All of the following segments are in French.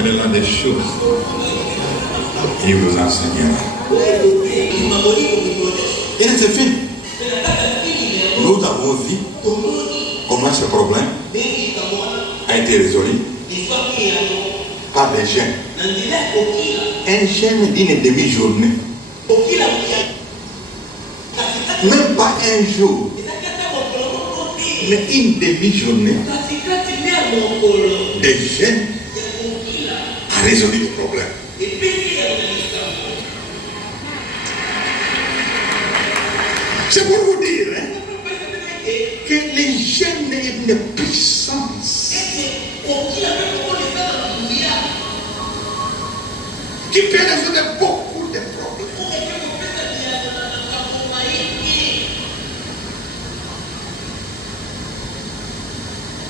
apprenez-la des choses. Il vous enseignera. Et dans ce film, nous avons vu comment ce problème a été résolu par des jeunes. Un jeune d'une demi-journée. Même pas un jour, mais une demi-journée. Des jeunes a résolu le problème. C'est pour vous dire que les jeunes ont une puissance qui peut résoudre beaucoup de problèmes.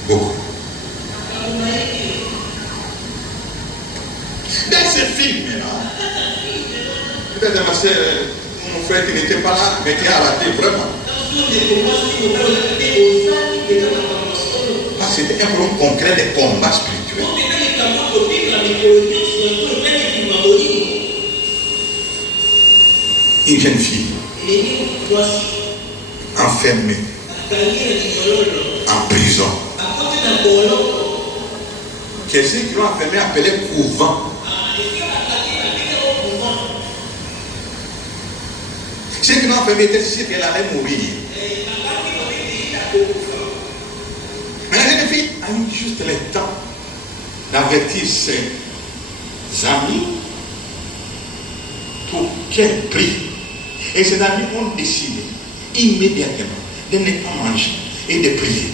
Beaucoup. Dans ce film-là, peut-être mon frère qui n'était pas là, mais qui a raté vraiment. C'était un problème concret de combat spirituel. Une jeune fille enfermée en prison. Que ceux qui l'ont enfermée appelé couvent. Ceux qui l'ont enfermée étaient sûrs qu'elle allait mourir. Mais la jeune fille a eu juste le temps d'avertir ses amis pour qu'elle prie. Et ses amis ont décidé immédiatement de ne pas manger et de prier.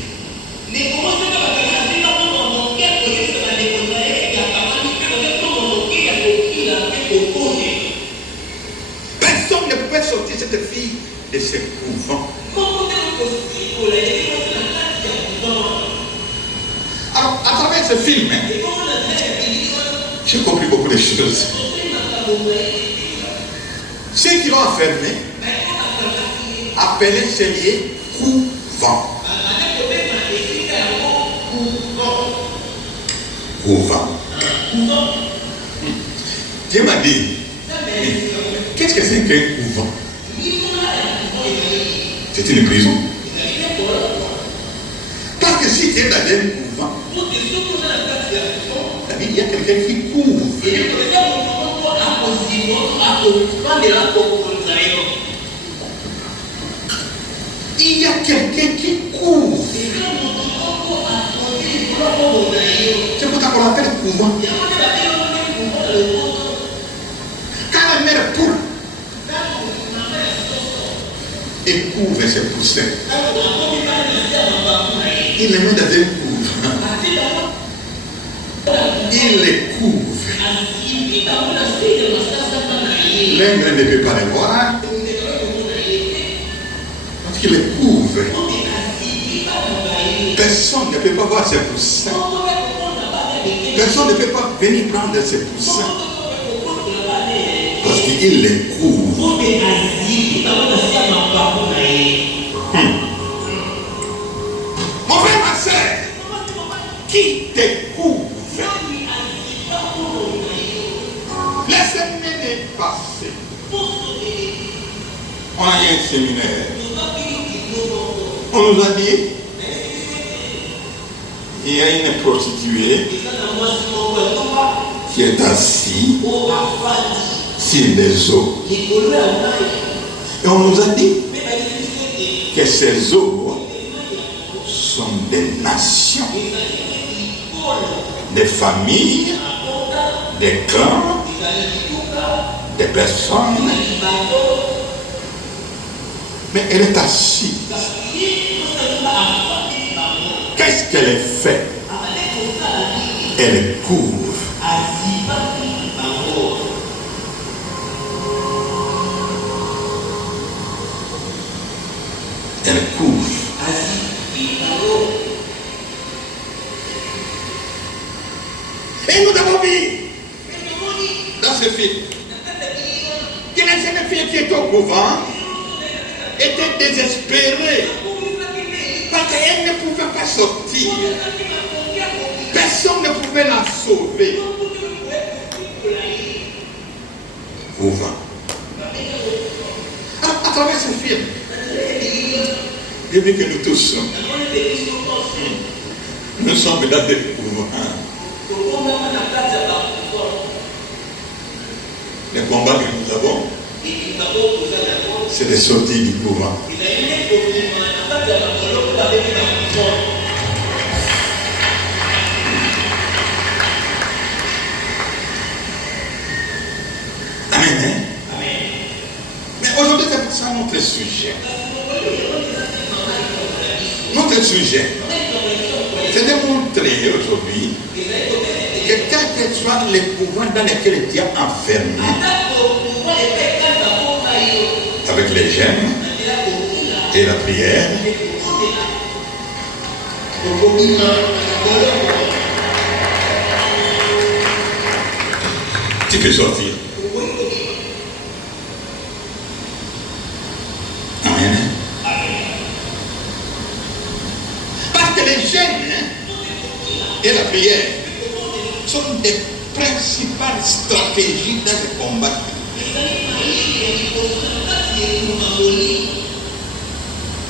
Personne ne pouvait sortir cette fille de ce couvent. Alors, à travers ce film, j'ai compris beaucoup de choses. Ceux qui l'ont enfermé appelaient ce lieu couvent. Couvent. Dieu m'a dit, qu'est-ce que c'est qu'un couvent? C'est une prison. Parce que si tu es dans un couvent, il y a quelqu'un qui couvre. Il y a quelqu'un qui couvre. C'est pour ça qu'on l'appelle couvent. Quand la mère poule et couvre ses poussins, il les met dans un couvre. Il les couvre. L'ingrat ne peut pas les voir. Parce qu'il les couvre. Personne ne peut pas voir ses poussins. Personne ne peut pas venir prendre ses poussins. Parce qu'il les couvre. Mon frère, ma soeur, qui te couvre? Laissez-moi passer. On a eu un séminaire. On nous a dit, il y a une prostituée qui est assise sur des eaux. Et on nous a dit que ces eaux sont des nations, des familles, des clans, des personnes. Mais elle est assise. Qu'est-ce qu'elle fait? Elle couvre. Elle couvre. Et nous avons vu dans ce film que la jeune fille qui est au couvent était désespérée parce qu'elle ne pouvait pas sortir. Personne ne pouvait la sauver. couvent. À travers ce film, je dis que nous tous, nous sommes dans des couvents. Les combats que nous avons, c'est des sorties du couvent. Amen. Mais aujourd'hui, c'est ça notre sujet. Notre sujet, c'est de montrer aujourd'hui que quels que soient les pouvoirs dans lesquels tu es enfermé, avec les jeûnes et la prière, tu peux sortir. Amen. Parce que les jeûnes et la prière sont des principales stratégies dans le combat.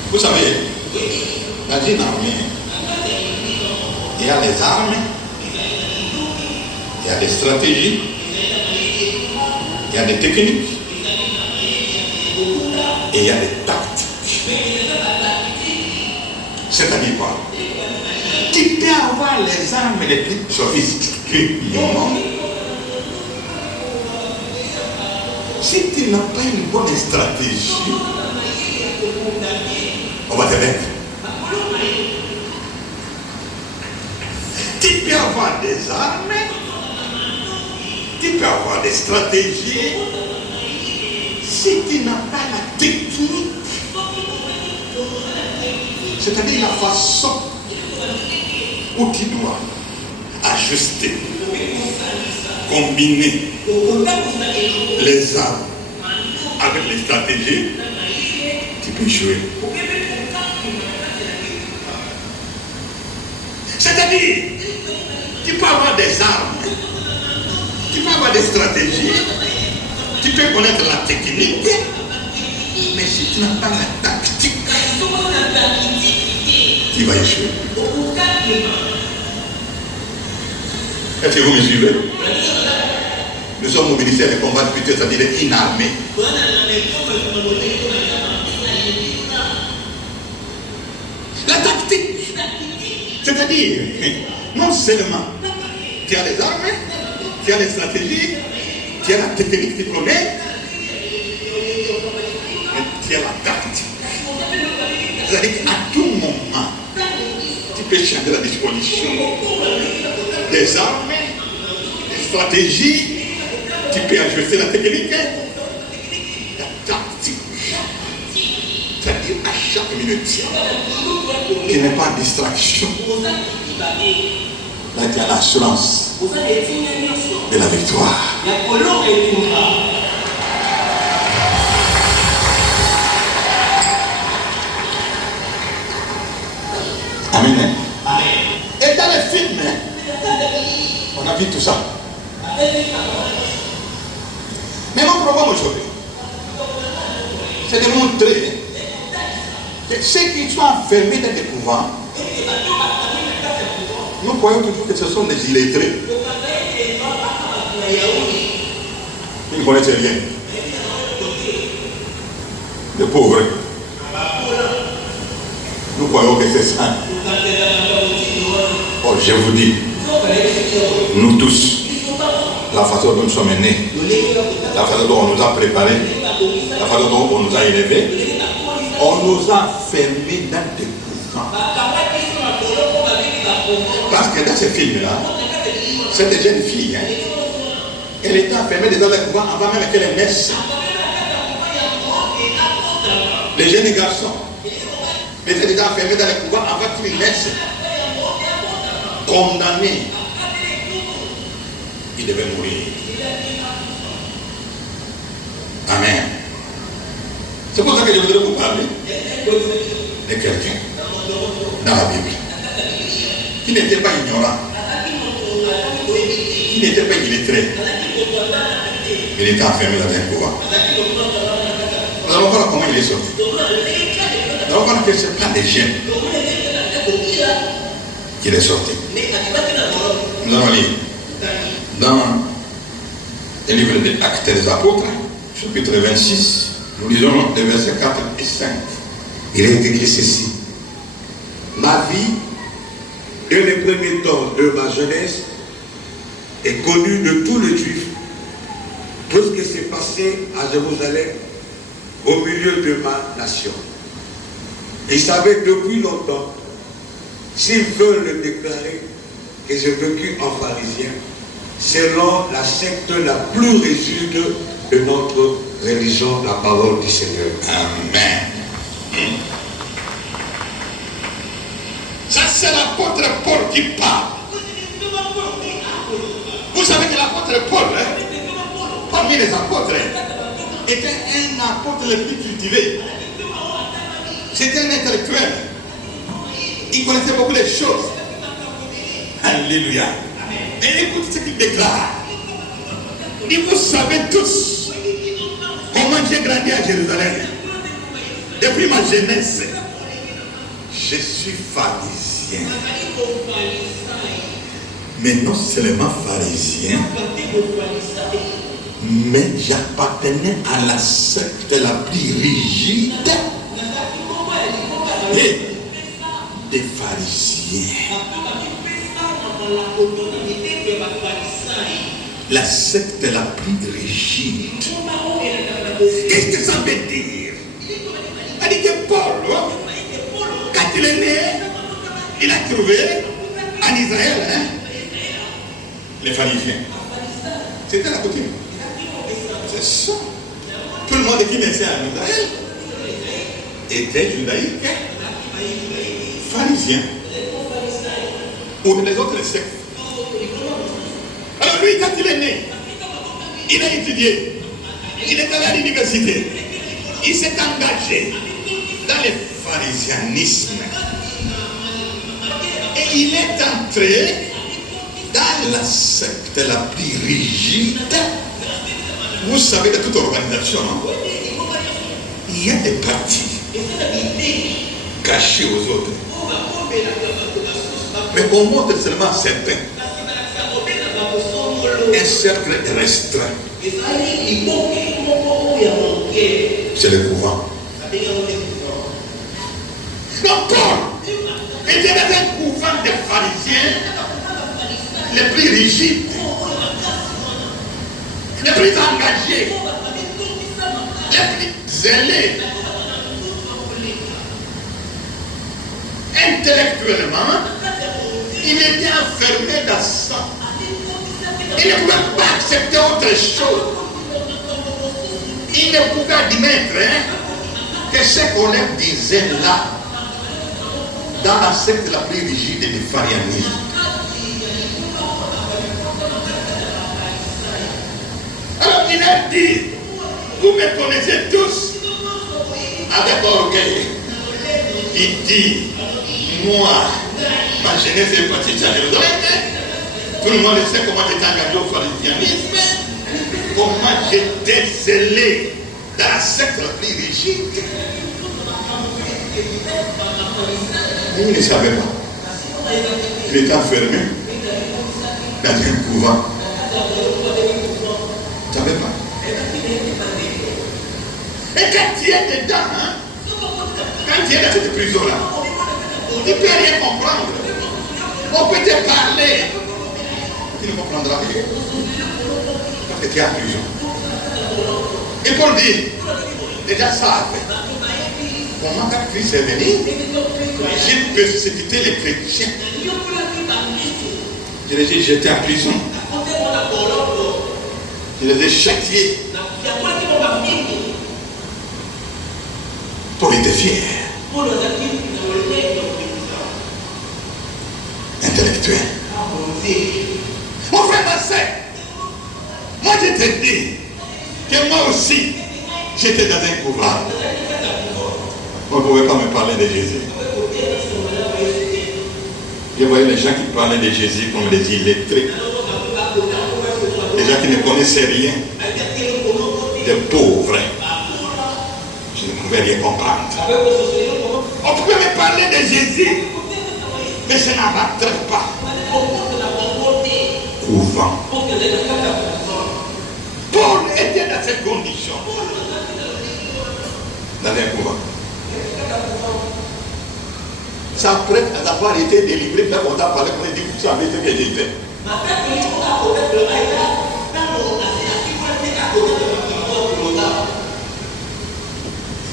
Vous savez, dans une armée, il y a les armes, il y a des stratégies, il y a des techniques et il y a des tactiques. C'est-à-dire quoi? Tu peux avoir les armes les plus sophistiquées du monde. Si tu n'as pas une bonne stratégie, on va te mettre. Tu peux avoir des armes, tu peux avoir des stratégies. Si tu n'as pas la technique, c'est-à-dire la façon où tu dois ajuster, combiner les armes avec les stratégies, tu peux jouer. C'est-à-dire, tu peux avoir des armes, tu peux avoir des stratégies, tu peux connaître la technique, mais si tu n'as pas la tactique, tu vas échouer. Est-ce que vous me suivez? Nous sommes au ministère des combats spirituels, c'est-à-dire une armée. La tactique, c'est-à-dire, non seulement tu as les armes, tu as les stratégies, tu as la technique, tu connais, mais tu as la tactique. C'est-à-dire qu'à tout moment, tu peux changer la disposition des armes, des stratégies, tu peux ajuster la technique, la tactique. C'est-à-dire à chaque minute, qu'il n'y ait pas de distraction. Là, tu as l'assurance de la victoire. Amen. Et dans les films, on a vu tout ça. Mais mon programme aujourd'hui, c'est de montrer que ceux qui sont enfermés dans des couvents, nous croyons toujours que ce sont des illettrés. Ils ne connaissent rien. Des pauvres. Nous croyons que c'est ça. Oh, je vous dis, nous tous, la façon dont nous sommes nés, la façon dont on nous a préparés, la façon dont on nous a élevés, on nous a fermés dans des couvents. Parce que dans ce film-là, cette jeune fille, hein, elle était enfermée dans des couvents avant même qu'elle naisse. Les jeunes garçons étaient déjà enfermés dans les couvents avant qu'ils naissent. Condamnés. Il devait mourir. Amen. C'est pour ça que je voudrais vous parler de quelqu'un dans la Bible qui n'était pas ignorant, qui n'était pas illettré, Il était enfermé dans un couvent. Nous allons voir comment il est sorti. Nous allons voir que ce n'est pas des jeunes qu'il est sorti. Nous allons lire dans le livre des Actes des Apôtres, chapitre 26, nous lisons les versets 4 et 5. Il est écrit ceci. Ma vie, dès les premiers temps de ma jeunesse, est connue de tous les Juifs. Tout ce qui s'est passé à Jérusalem, au milieu de ma nation. Ils savaient depuis longtemps, s'ils veulent le déclarer, que j'ai vécu en pharisien, selon la secte la plus rigide de notre religion, la parole du Seigneur. Amen. Ça, c'est l'apôtre Paul qui parle. Vous savez que l'apôtre Paul, parmi les apôtres, était un apôtre le plus cultivé. C'était un intellectuel. Il connaissait beaucoup de choses. Alléluia. Et écoute ce qu'il déclare. Il dit, vous savez tous comment j'ai grandi à Jérusalem. Depuis ma jeunesse, je suis pharisien. Mais non seulement pharisien, mais j'appartenais à la secte la plus rigide et des pharisiens. La secte la plus rigide. Qu'est-ce que ça veut dire? Il dit que Paul, quand il est né, il a trouvé en Israël les pharisiens. C'était la coutume. C'est ça. Tout le monde qui naissait en Israël était judaïque, pharisien. Ou les autres sectes. Alors lui, quand il est né, il a étudié. Il est allé à l'université. Il s'est engagé dans le pharisianisme. Et il est entré dans la secte la plus rigide. Vous savez, de toute organisation, il y a des partis cachés aux autres. Mais on montre seulement certains. Un cercle restreint. C'est le couvent. Donc Paul était dans un couvent de pharisiens les plus rigides, les plus engagés, les plus zélés. Intellectuellement, il était enfermé dans ça. Il ne pouvait pas accepter autre chose. Il ne pouvait admettre que ce qu'on leur disait là, dans la secte la plus rigide du pharisaïsme. Alors il a dit, vous me connaissez tous avec orgueil. Il dit, moi, ma jeunesse est partie à Jérusalem. Tout le monde sait comment j'étais engagé au pharisianisme, comment j'étais zélé dans la secte la plus rigide. Il ne savait pas. Il était enfermé dans un couvent. Il ne savait pas. Et quand tu es dedans, quand tu es dans cette prison-là, tu ne peux rien comprendre. On peut te parler. Tu ne comprendras rien. Parce que tu es en prison. Et Paul dit, les gens savent comment quand Christ est venu, j'ai persécuté les chrétiens. Je les ai jetés en prison. Je les ai châtiés. Paul était fier. Intellectuel. Mon frère, ma soeur, moi je te dis que moi aussi j'étais dans un couvent. On ne pouvait pas me parler de Jésus. Je voyais les gens qui parlaient de Jésus comme des illettrés. Les gens qui ne connaissaient rien. J'étais pauvre. Je ne pouvais rien comprendre. On pouvait me parler de Jésus, mais ça n'abattait pas. Couvent. Paul était dans cette condition. Dans un couvent. Ça prête à avoir été délivré, même on a parlé, on a dit, vous savez ce que j'ai fait.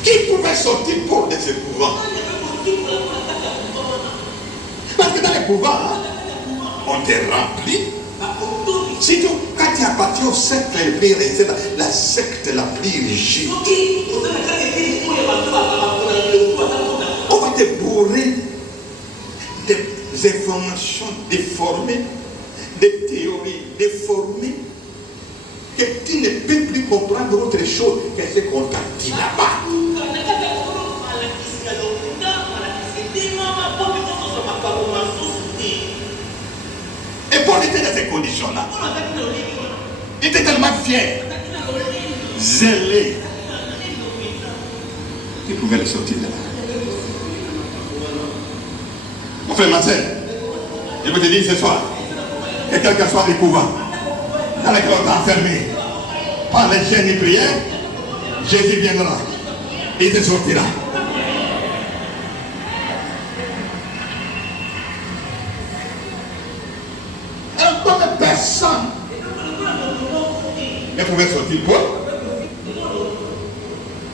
Qui pouvait sortir Paul de ce couvent? Parce que dans les couvents, on te remplit. Surtout quand tu appartiens au secte le plus resté, la secte la plus rigide. On va te bourrer des informations déformées, des théories déformées, que tu ne peux plus comprendre autre chose que ce qu'on t'a dit là-bas. Et Paul était dans ces conditions-là. Il était tellement fier, zélé, qu'il pouvait le sortir de là. Mon frère, ma soeur, je veux te dire ce soir, que quel que soit les couvents, dans lesquels on t'a enfermé, par les chaînes et prières, Jésus viendra et te sortira. Personne ne pouvait sortir Paul.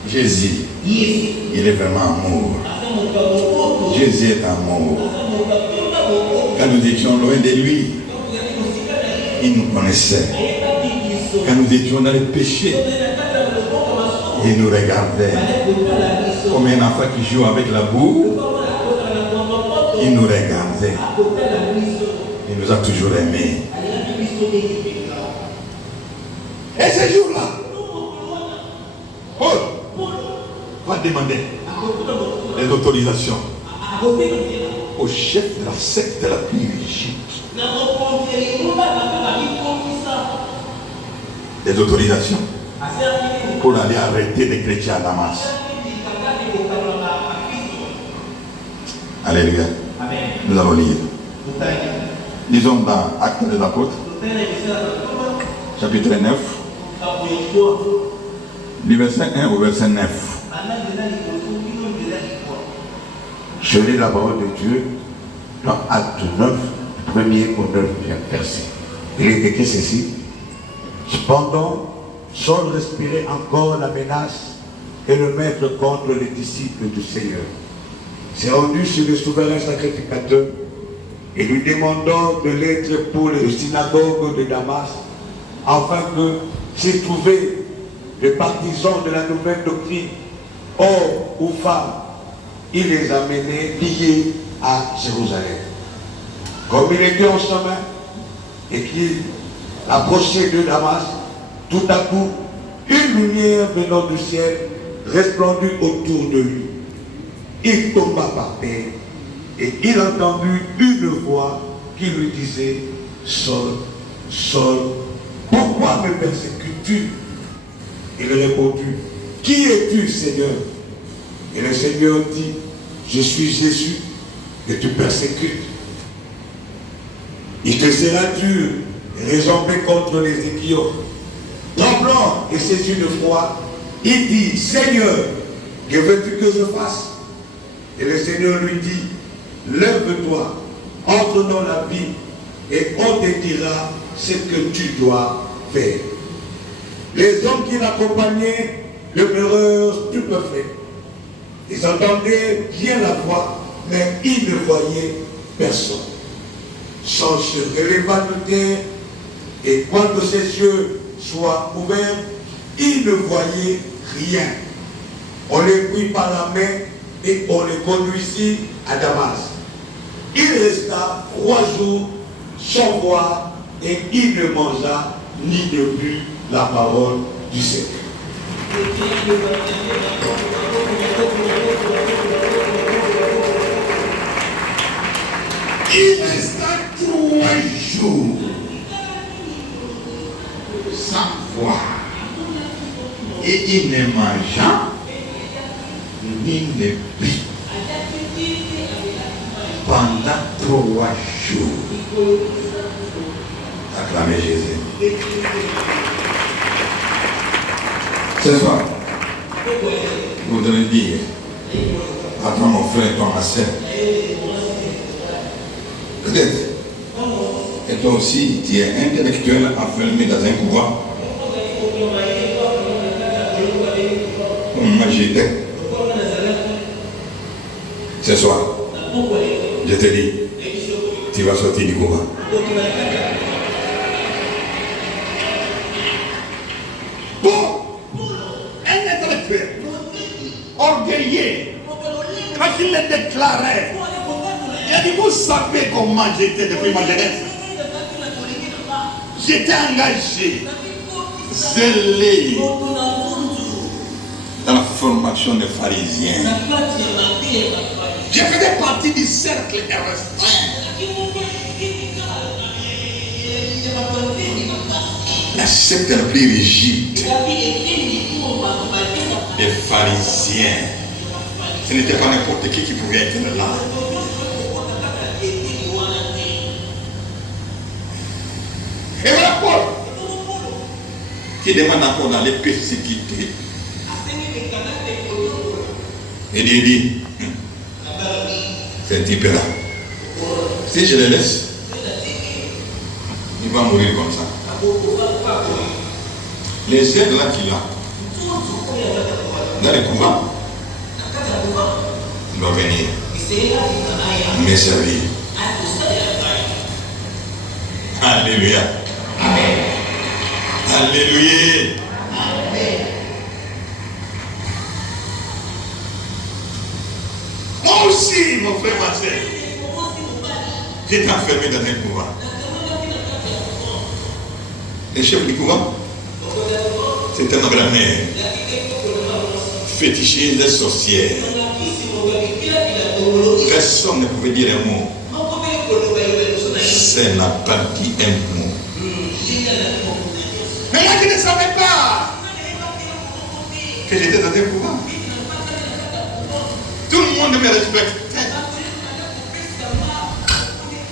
Jésus, il est vraiment amour. Jésus est amour. Quand nous étions loin de lui, il nous connaissait. Quand nous étions dans les péchés, il nous regardait. Comme un enfant qui joue avec la boue, il nous regardait. Il nous a toujours aimés. Et ce jour-là, Paul va demander les autorisations au chef de la secte la plus rigide. Des autorisations pour aller arrêter les chrétiens à Damas. Alléluia. Nous allons lire. Disons dans Actes des Apôtres, chapitre 9, du verset 1 au verset 9. Je lis la parole de Dieu dans Acte 9, du 1er au 9e verset. Il est écrit ceci. Cependant, Saul respirait encore la menace et le maître contre les disciples du Seigneur. S'est rendu sur le souverain sacrificateur et lui demandant de l'être pour le synagogue de Damas, afin que s'y trouvaient les partisans de la nouvelle doctrine, hommes ou femmes, il les amenait liés à Jérusalem. Comme il était en chemin et qu'il approchait de Damas, tout à coup, une lumière venant du ciel resplendit autour de lui. Il tomba par terre et il entendit une voix qui lui disait: Saul, Saul, pourquoi me persécutes-tu? Il répondit: Qui es-tu, Seigneur? Et le Seigneur dit: Je suis Jésus que tu persécutes. Il te sera dur et résorbé contre les aiguillons. Tremblant et saisi de froid, il dit: Seigneur, que veux-tu que je fasse? Et le Seigneur lui dit: Lève-toi, entre dans la ville, et on te dira ce que tu dois faire. Les hommes qui l'accompagnaient demeurèrent stupéfaits. Ils entendaient bien la voix, mais ils ne voyaient personne. Saul se releva de terre, et quand ses yeux soient ouverts, il ne voyait rien. On les prit par la main et on les conduisit à Damas. Il resta 3 jours sans voir et il ne mangea ni ne but la parole du Seigneur. Il resta 3 jours sans voir Et il ne mangea ni ne but pendant 3 jours. Acclamez Jésus. Ce soir, je voudrais dire à toi mon frère, toi ma soeur, peut-être que toi aussi tu es intellectuel enfermé dans un couvent. Moi j'étais. Ce soir, je te dis, tu vas sortir du couvent. Un intellectuel orgueilleux, quand il le déclarait, il a dit, vous savez comment j'étais depuis ma jeunesse. J'étais engagé, zélé dans la formation des pharisiens. Je faisais partie du cercle restreint. La secte la plus rigide des pharisiens. Ce n'était pas n'importe qui pouvait être là. Et voilà Paul qui demande encore d'aller persécuter. Et Dieu dit, ce type-là, si je le laisse, il va mourir comme ça. Les aides là qu'il a, dans les couvents, il va venir me servir. Alléluia. Amen. Alléluia. Amen. Moi aussi, mon frère, ma soeur, j'étais enfermé dans un couvent. Le chef du couvent, c'était ma grand-mère, fétichiste, sorcière. Personne ne pouvait dire un mot. Elle n'a pas dit un mot. Mais moi, je ne savais pas que j'étais dans un couvent. Tout le monde me respectait.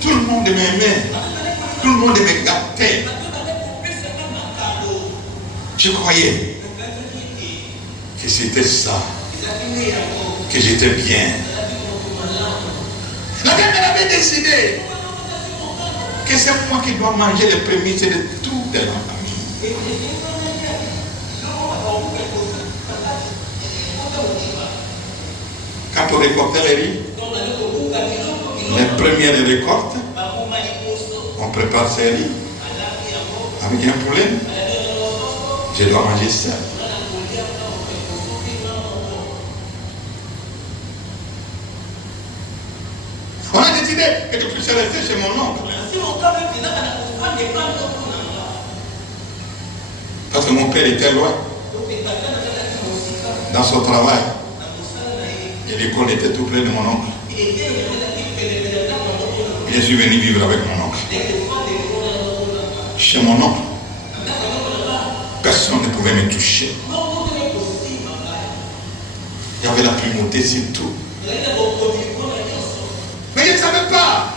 Tout le monde m'aimait. Tout le monde me gâtait. Je croyais que c'était ça, que j'étais bien. La mère avait décidé que c'est moi qui dois manger les prémices de toute la famille. Quand on récoltait les riz, les premières récoltes, on prépare ces riz avec un poulet. Je dois manger ça. On a décidé que tu puisses rester chez mon oncle. Parce que mon père était loin. Dans son travail. Et l'école était tout près de mon oncle. Je suis venu vivre avec mon oncle. Chez mon oncle. Personne ne pouvait me toucher. Il y avait la primauté sur tout. Mais je ne savais pas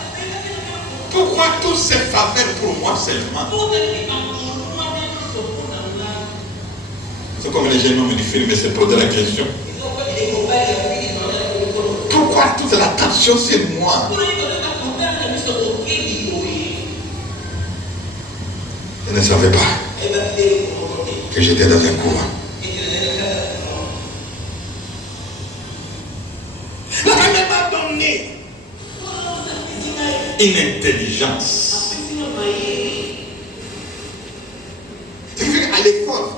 pourquoi toutes ces faveurs pour moi seulement. C'est comme les jeunes hommes du film se posaient la question. Pourquoi toute l'attention sur moi? Je ne savais pas que j'étais dans un couvent. La Bible m'a donné une intelligence. C'est-à-dire à l'école,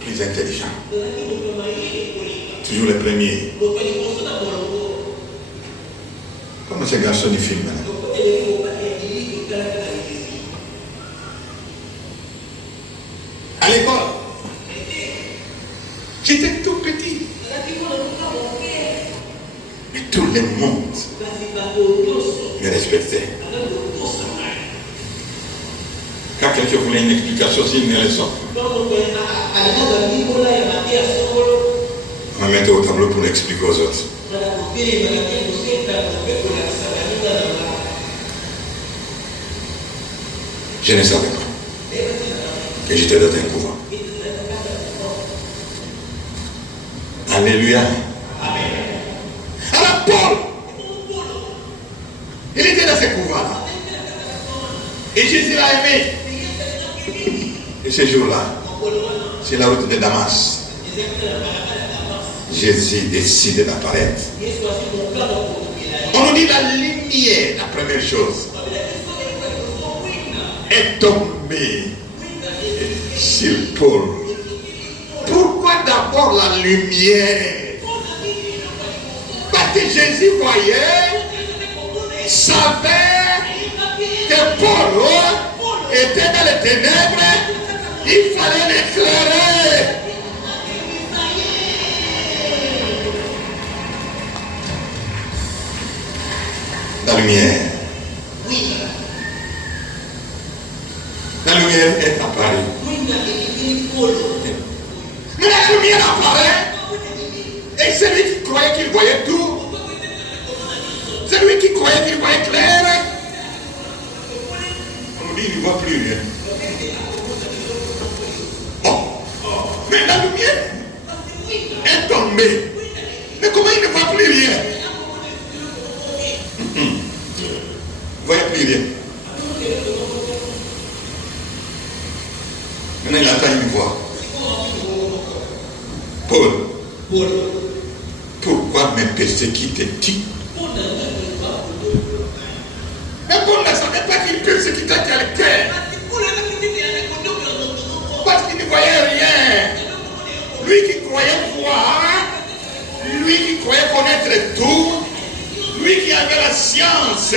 plus intelligent. Toujours les premiers. Comme ce garçon du film. À l'école, j'étais tout petit. Mais tout le monde me respectait. Quand quelqu'un voulait une explication, s'il me laisse. On va mettre au tableau pour l'expliquer aux autres. Je ne savais pas que j'étais dans un couvent. Alléluia. Alors Paul, il était dans ce couvent-là. Et Jésus l'a aimé. Et ce jour-là, c'est la route de Damas. Jésus décide d'apparaître. On nous dit la lumière, la première chose, est tombée sur Paul. Pourquoi d'abord la lumière? Parce que Jésus voyait, savait que Paul était dans les ténèbres, il fallait l'éclairer. La lumière. La lumière est apparue. Mais la lumière apparaît. Et celui qui croyait qu'il voyait tout, celui qui croyait qu'il voyait clair, on nous dit qu'il ne voit plus rien. Mais la lumière est tombée. Mais comment il ne voit plus rien? Il ne voyait plus rien. Maintenant il attend une voix. Paul, pourquoi me persécutes-tu? Mais Paul ne savait pas qu'il persécutait quelqu'un. Parce qu'il ne voyait rien. Lui qui croyait voir, lui qui croyait connaître tout, lui qui avait la science,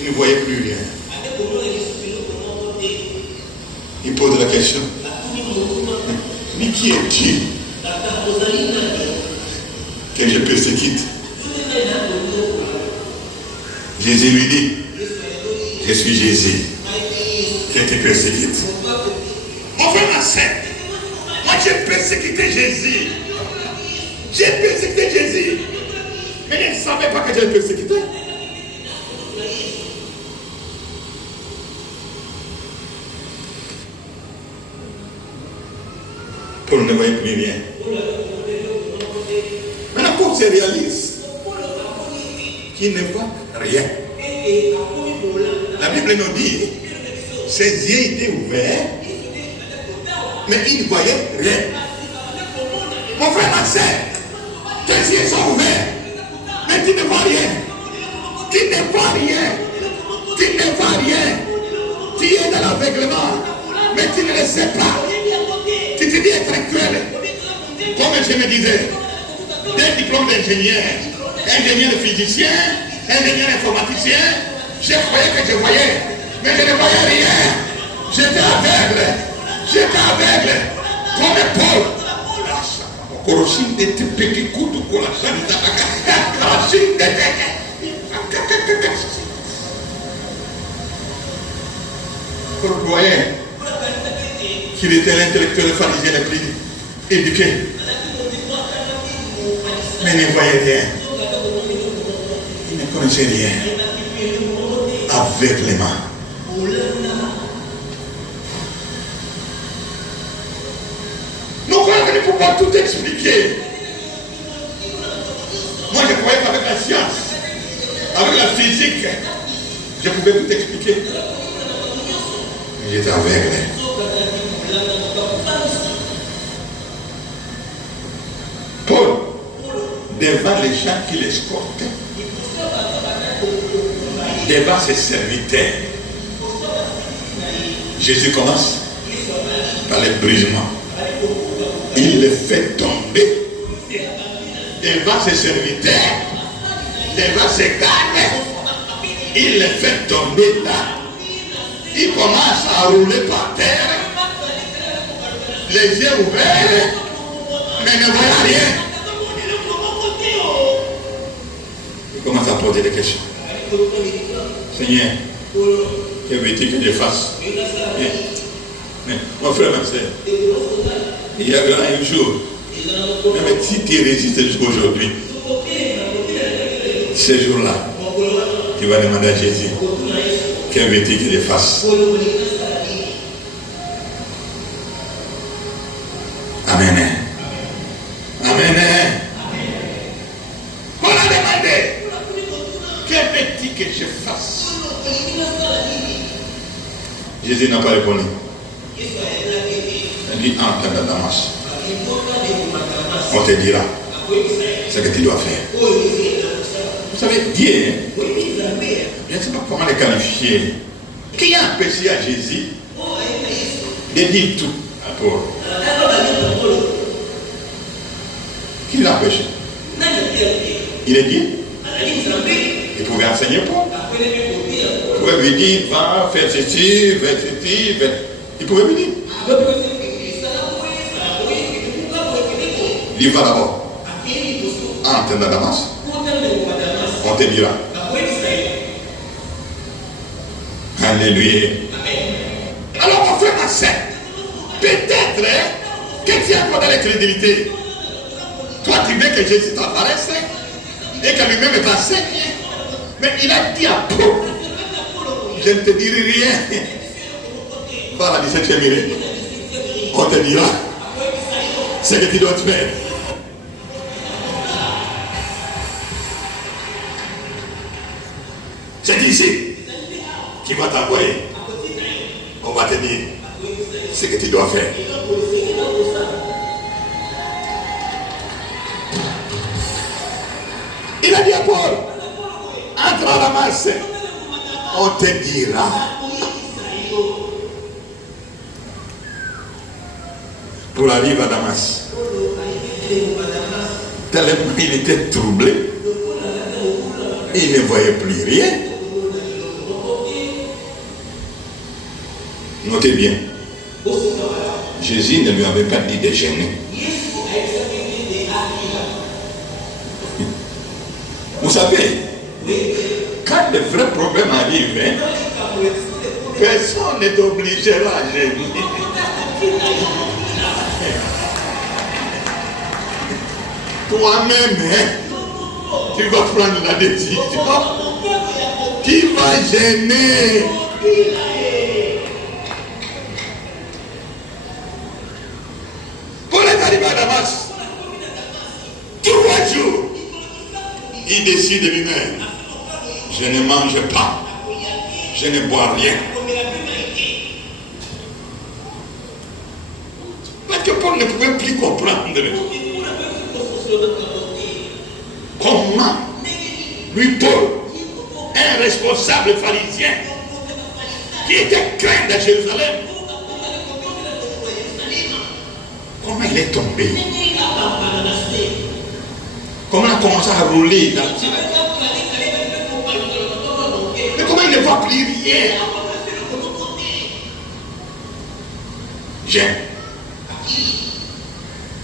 il ne voyait plus rien. Il pose la question. Mais qui es-tu que je persécute? Jésus lui dit, je suis Jésus qui te persécute. Mon frère, ma sœur, moi j'ai persécuté Jésus. J'ai persécuté Jésus. Mais il ne savait pas que j'ai persécuté. Paul ne voyait plus rien. Maintenant, Paul se réalise qu'il ne voit rien. La Bible nous dit, ses yeux étaient ouverts, mais il ne voyait rien. Mon frère, ma soeur, tes yeux sont ouverts, mais tu ne vois rien. Tu ne vois rien. Tu ne vois rien. Tu es dans l'aveuglement, mais tu ne le sais pas. Tu te dis être cruel. Comme je me disais, des diplômes d'ingénieur, ingénieur physicien, ingénieur informaticien, je croyais que je voyais, mais je ne voyais rien. J'étais aveugle. J'étais aveugle. Comme Paul. Paul voyait qu'il était l'intellectuel pharisien le plus éduqué. Mais il ne voyait rien. Il ne connaissait rien. Aveuglément. Nous voyons venir pour pouvoir tout expliquer. Moi je croyais qu'avec la science, avec la physique, je pouvais tout expliquer. Mais j'étais aveugle. Paul, devant les gens qui l'escortaient, devant ses serviteurs, Jésus commence par le brisement. Il le fait tomber devant ses serviteurs, devant ses gardes. Il le fait tomber là. Il commence à rouler par terre, les yeux ouverts, mais ne voit rien. Il commence à poser des questions. Seigneur, Quel métier que je fasse. Mon frère, ma soeur, il y a un jour, même si tu résistes jusqu'à aujourd'hui, ce jour-là, tu vas demander à Jésus quel métier que je fasse. Amen. Amen. On a demandé quel métier que je fasse. Jésus n'a pas répondu. Il dit, entre dans Damas. On te dira ce que tu dois faire. Vous savez, Dieu, je ne sais pas comment le qualifier. Qui a empêché à Jésus de dire tout à Paul? Qui l'a empêché? Il est dit. Il pouvait enseigner Paul. Il pouvait lui dire, va faire ceci, va ceci, va... Il pouvait lui dire. Il va d'abord. Entre dans Damas. On te dira. Alléluia. Alors mon frère, ma soeur, peut-être que tu as accordé la crédibilité. Toi, tu veux que Jésus t'apparaisse et que lui-même t'enseigne. Mais il a dit à Paul, je ne te dirai rien. Va à la 17e minute. On te dira ce que tu dois faire. C'est ici qui va t'envoyer. On va te dire ce que tu dois faire. Il a dit à Paul, entre à la masse, on te dira. Pour arriver à Damas, tellement il était troublé, il ne voyait plus rien. Notez bien, Jésus ne lui avait pas dit de gêner. Vous savez, quand de vrais problèmes arrivent, personne n'est obligé à gêner. Toi-même, tu vas prendre la décision. Qui va gêner? Pour les arriver à Damas, 3 jours, il décide lui-même. Je ne mange pas. Je ne bois rien. Parce que Paul ne pouvait plus comprendre. Comment lui, Paul, un responsable pharisien qui était craint de Jérusalem, comment il est tombé? Comment il a commencé à rouler dans le ciel? Mais comment il ne voit plus rien? J'aime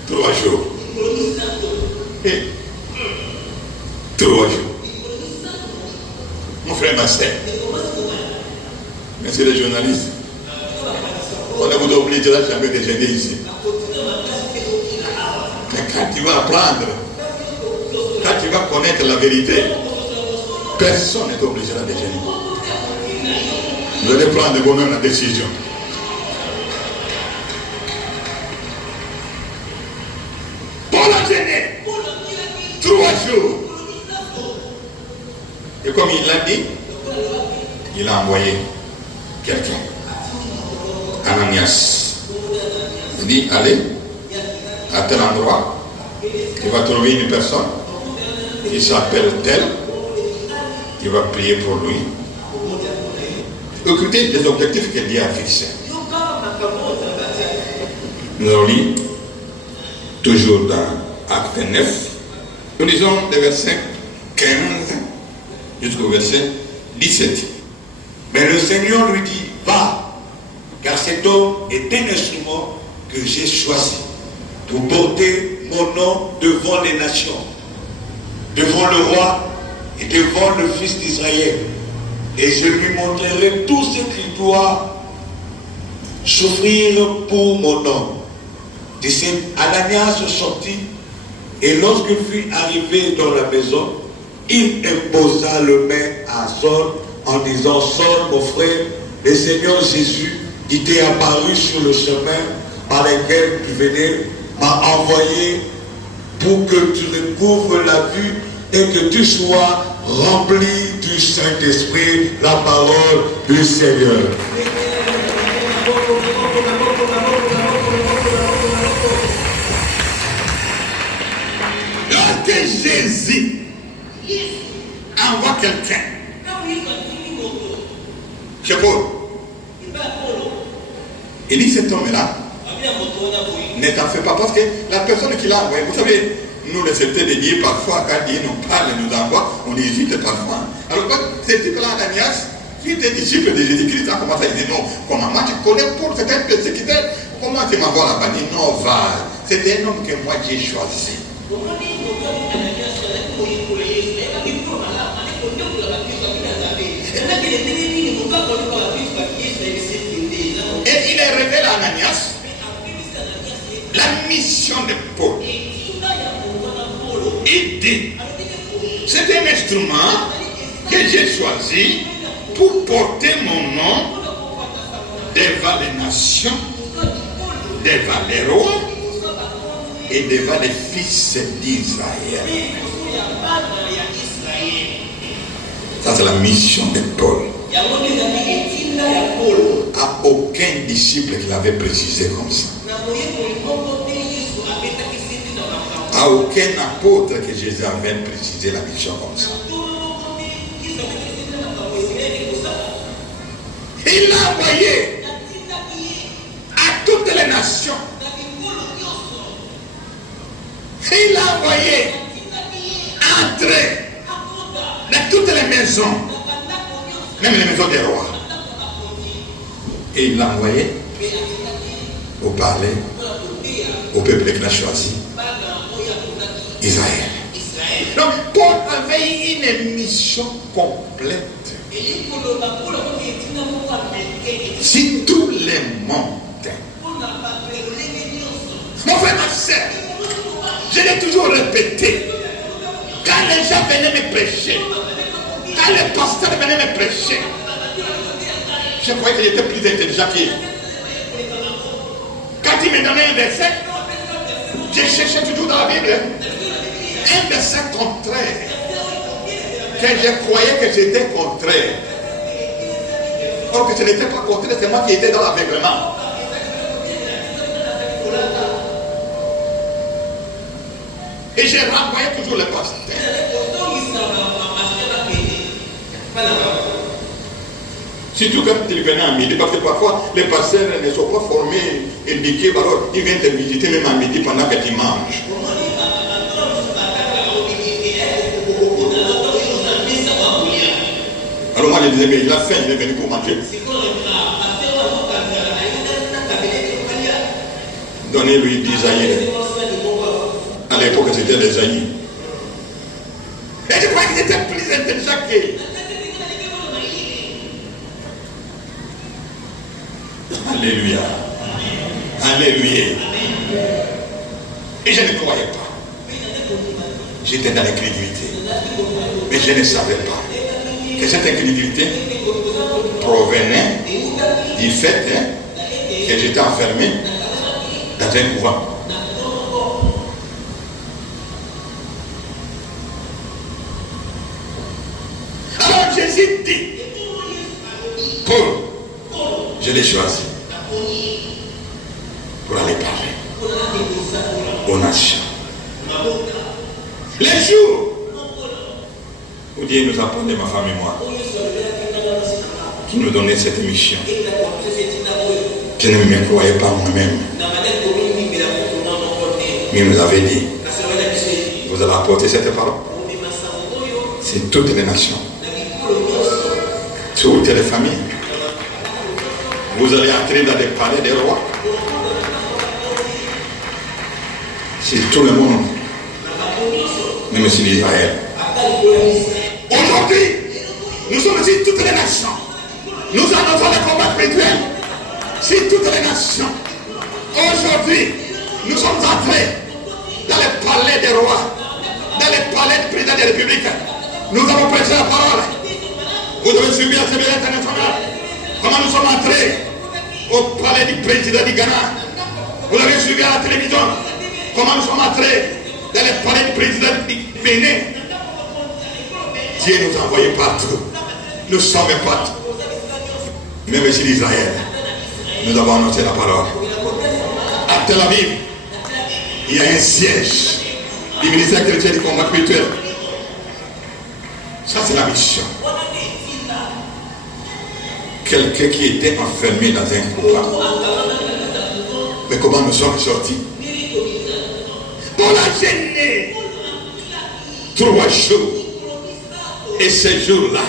3 jours. Et 3 jours. Mon frère, ma soeur, monsieur le journaliste, on ne vous obligera jamais de gêner ici. Mais quand tu vas apprendre, quand tu vas connaître la vérité, personne ne t'obligera de gêner. Vous allez prendre vous-même la décision. Paul a gêné 3 jours. Et comme il l'a dit, il a envoyé quelqu'un, Ananias. Il dit, allez, à tel endroit, tu vas trouver une personne qui s'appelle tel, qui va prier pour lui. Écoutez les objectifs que Dieu a fixés. Nous allons lire, toujours dans Acte 9, nous lisons les versets 15 jusqu'au verset 17. Mais le Seigneur lui dit, va, car cet homme est un instrument que j'ai choisi pour porter mon nom devant les nations, devant le roi et devant le fils d'Israël. Et je lui montrerai tout ce qu'il doit souffrir pour mon nom. Tu sais, Ananias sortit, et lorsqu'il fut arrivé dans la maison, il imposa le main à Saul en disant: Saul, mon frère, le Seigneur Jésus, qui t'est apparu sur le chemin par lequel tu venais, m'a envoyé pour que tu recouvres la vue et que tu sois rempli du Saint-Esprit, la parole du Seigneur. Lorsque Jésus envoie quelqu'un, c'est Paul. Il dit: cet homme-là, ne t'en fais pas, parce que la personne qui l'a envoyé, vous savez, nous les acceptons de dire parfois, quand Dieu nous parle et nous envoie, on hésite parfois. Alors, ce type-là, Ananias, qui était disciple de Jésus-Christ, a commencé à dire: non, comment moi tu connais Paul, c'est un persécuteur, comment tu m'envoies là-bas? Il dit: non, va, c'est un homme que moi j'ai choisi. Et il est révélé à Ananias la mission de Paul. Il dit: c'est un instrument que j'ai choisi pour porter mon nom devant les nations, devant les rois et devant les fils d'Israël. Ça, c'est la mission de Paul. À aucun disciple qui l'avait précisé comme ça. À aucun apôtre que Jésus avait précisé la mission comme ça. Il l'a envoyé à toutes les nations. Il l'a envoyé entrer dans toutes les maisons, même les maisons des rois. Et il l'a envoyé pour parler au peuple qu'il a choisi, Israël. Donc Paul avait une mission complète sur tous les montagnes. Mon frère, ma soeur, je l'ai toujours répété, quand les gens venaient me prêcher, quand les pasteurs venaient me prêcher, je croyais qu'il était plus intelligent qu'eux. Quand il me donnait un verset, je cherchais toujours dans la Bible un verset contraire, que je croyais que c'était contraire. Or que ce n'était pas contraire, c'est moi qui étais dans l'aveuglement. Et j'ai renvoyé toujours le pasteur. Surtout quand ils venaient à midi, parce que parfois les pasteurs ne sont pas formés, éduqués, alors ils viennent te visiter même à midi pendant que tu manges. Alors moi je disais: mais il a faim, il est venu pour manger. Donnez-lui d'Isaïe. À l'époque c'était les Aïe. Et je crois qu'il était plus intelligent qu'eux. Alléluia. Alléluia. Et je ne croyais pas. J'étais dans l'incrédulité. Mais je ne savais pas que cette incrédulité provenait du fait que j'étais enfermé dans un couvent. Alors Jésus dit: Paul, je l'ai choisi pour aller parler aux nations. Les jours où Dieu nous a appelé, ma femme et moi, qui nous donnait cette mission, je ne me croyais pas moi-même. Mais il nous avait dit: vous allez apporter cette parole. C'est toutes les nations, toutes les familles. Vous allez entrer dans les palais des rois. C'est tout le monde, même si l'Israël. Aujourd'hui, Nous sommes ici toutes les nations. Nous allons faire le combat spirituel. Si toutes les nations. Aujourd'hui, nous sommes entrés dans le palais des rois, dans le palais du président de la République. Nous avons prêché la parole. Vous devez suivre la TV internationale. Comment nous sommes entrés au palais du président du Ghana. Vous avez suivi à la télévision. Comment nous sommes entrés dans le palais du président du Bénin. Dieu nous a envoyés partout. Nous sommes partout. Même ici d'Israël, nous avons annoncé la parole. À Tel Aviv, il y a un siège du ministère chrétien du combat spirituel. Ça, c'est la mission. Quelqu'un qui était enfermé dans un combat. Mais comment nous sommes sortis? Pour la gêner. 3 jours. Et ces jours-là,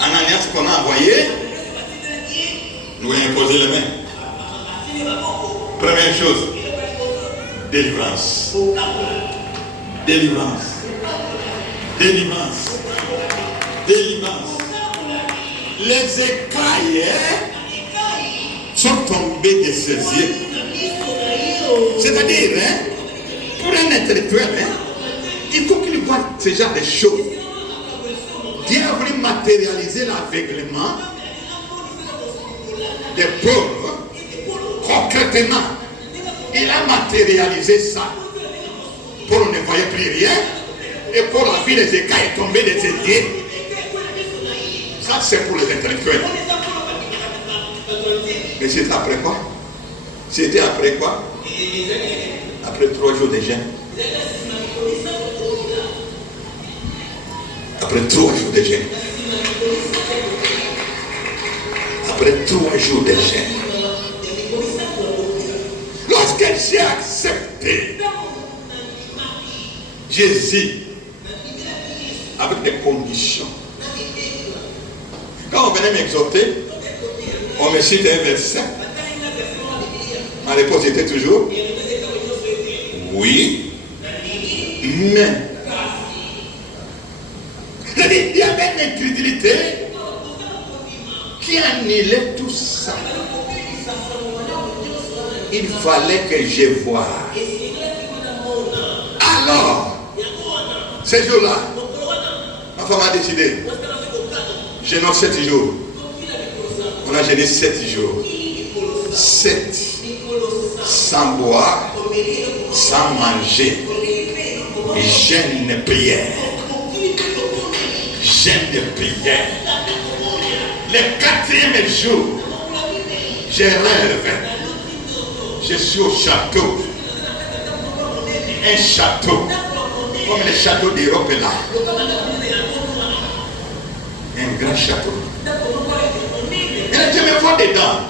Ananias qu'on a envoyé, nous a imposé les mains. Première chose, délivrance. Délivrance. Délivrance. Délivrance. Les écailles sont tombés de ses yeux. C'est-à-dire, pour un intellectuel, il faut qu'il voit ce genre de choses. Dieu a voulu matérialiser l'aveuglement des pauvres. Concrètement, il a matérialisé ça. Pour ne voyait plus rien. Et pour la vie des écailles tombées de ses yeux. Ça, c'est pour les intellectuels. Mais c'était après quoi? C'était après quoi? Après 3 jours de jeûne. Après 3 jours de jeûne. Après 3 jours de jeûne. Lorsque j'ai accepté Jésus avec des conditions. Quand on venait m'exhorter, on me cite un verset. Ma réponse était toujours oui, mais. C'est-à-dire, il y avait une incrédulité qui annulait tout ça. Il fallait que je voie. Alors, ces jours-là, ma femme a décidé. Je note 7 jours. On a gêné 7 jours. 7. Sans boire, sans manger. Jeûne de prière. Jeûne de prière. Le 4e jour, je rêve. Je suis au château. Un château. Comme les châteaux d'Europe là. Un grand château. Et Dieu me voit dedans.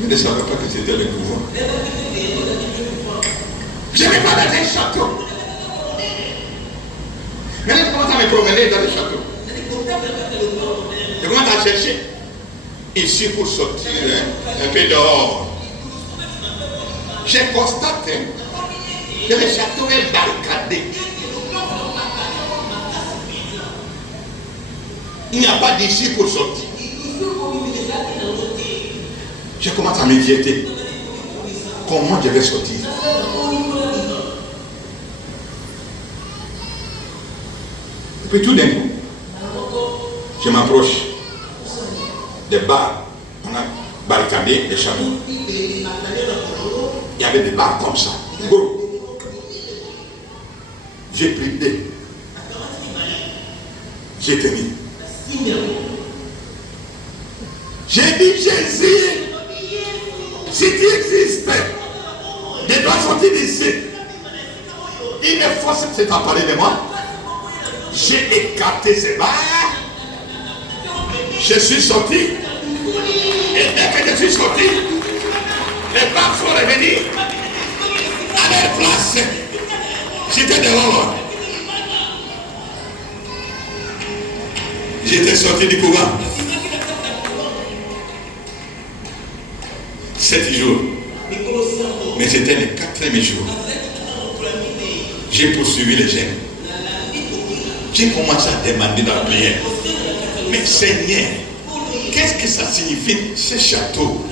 Je ne savais pas que c'était le pouvoir. Je ne vais pas dans un château. Maintenant, je commence à me promener dans le château. Je commence à chercher. Ici pour sortir un peu dehors. J'ai constaté que le château est barricadé. Il n'y a pas d'issue pour sortir. Je commence à m'inquiéter. Comment je vais sortir? Et puis tout d'un coup, je m'approche des bars. On a barricadé les châteaux. Il y avait des bars comme ça. J'ai pris des. J'ai tenu. J'ai dit Jésus, si tu existes, je dois sortir d'ici. Il me force cet appareil de moi. J'ai écarté ces barres. Je suis sorti. Et dès que je suis sorti, les barres sont revenus à leur place. J'étais dehors. J'étais sorti du couvent. 7 jours. Mais c'était le 4e jour. J'ai poursuivi les gènes. J'ai commencé à demander dans la prière. Mais Seigneur, qu'est-ce que ça signifie ce château?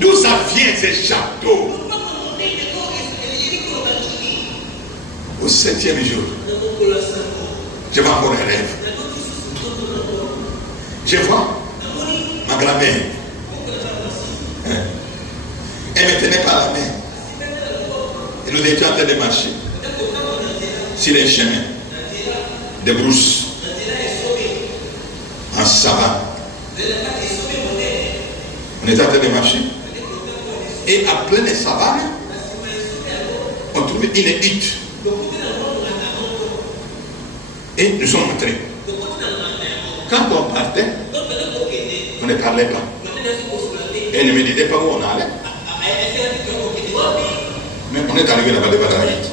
D'où ça vient ce château? Au 7e jour, je vois encore un rêve. Je vois ma grand-mère. Elle me tenait par la main. Et nous étions en train de marcher sur les chemins de brousse, en savane. On était en train de marcher. Et à plein de savanes, on trouvait une hutte. Et nous sommes entrés. Quand on partait, on ne parlait pas. Elle ne me disait pas où on allait. Mais on est arrivé là-bas devant la hutte.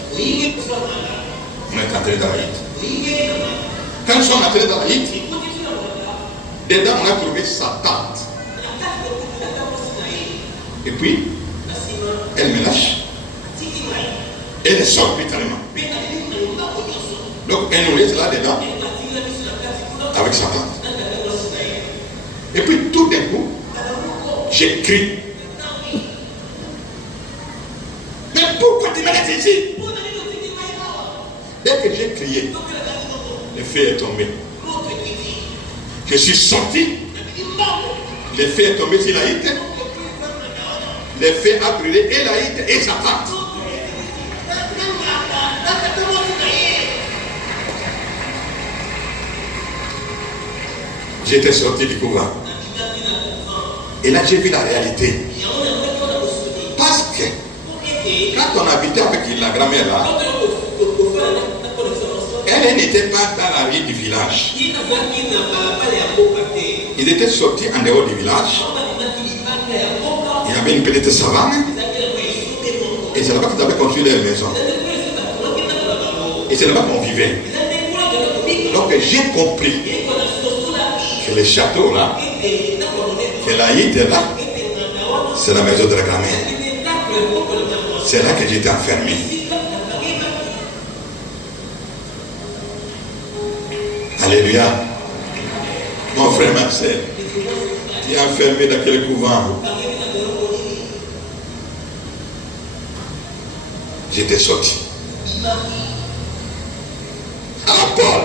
On est entré dans la hutte. Quand nous sommes entrés dans la hutte, dedans on a trouvé sa tante. Et puis, elle me lâche. Elle sort brutalement. Donc elle nous laisse là dedans avec sa tante. Et puis tout d'un coup, j'ai crié. Mais pourquoi tu me laisses ici? Dès que j'ai crié, le feu est tombé. Je suis sorti. Le feu est tombé sur la hutte. Le feu a brûlé et la hutte et sa tante. J'étais sorti du couvent. Et là, j'ai vu la réalité. Parce que quand on habitait avec la grand-mère là, elle n'était pas dans la rue du village. Ils étaient sortis en dehors du village. Il y avait une petite savane. Et c'est là-bas qu'ils avaient construit leur maison. Et c'est là-bas qu'on vivait. Donc j'ai compris que le château là, que la hutte là, c'est la maison de la grand-mère. C'est là que j'étais enfermé. Alléluia. Mon frère, ma soeur, tu es enfermé dans quel couvent? J'étais sorti. Alors Paul,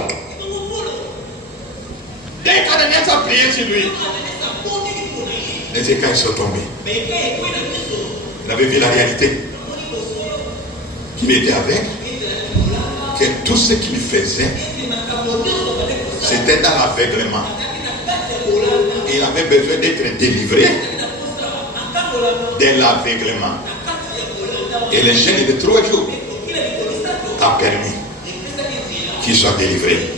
dès qu'Ananias a prié sur lui, les écailles sont tombées. Il avait vu la réalité. Qu'il était avec, que tout ce qu'il faisait, c'était dans l'aveuglement. Il avait besoin d'être délivré de l'aveuglement. Et le jeûne de 3 jours a permis qu'il soit délivré.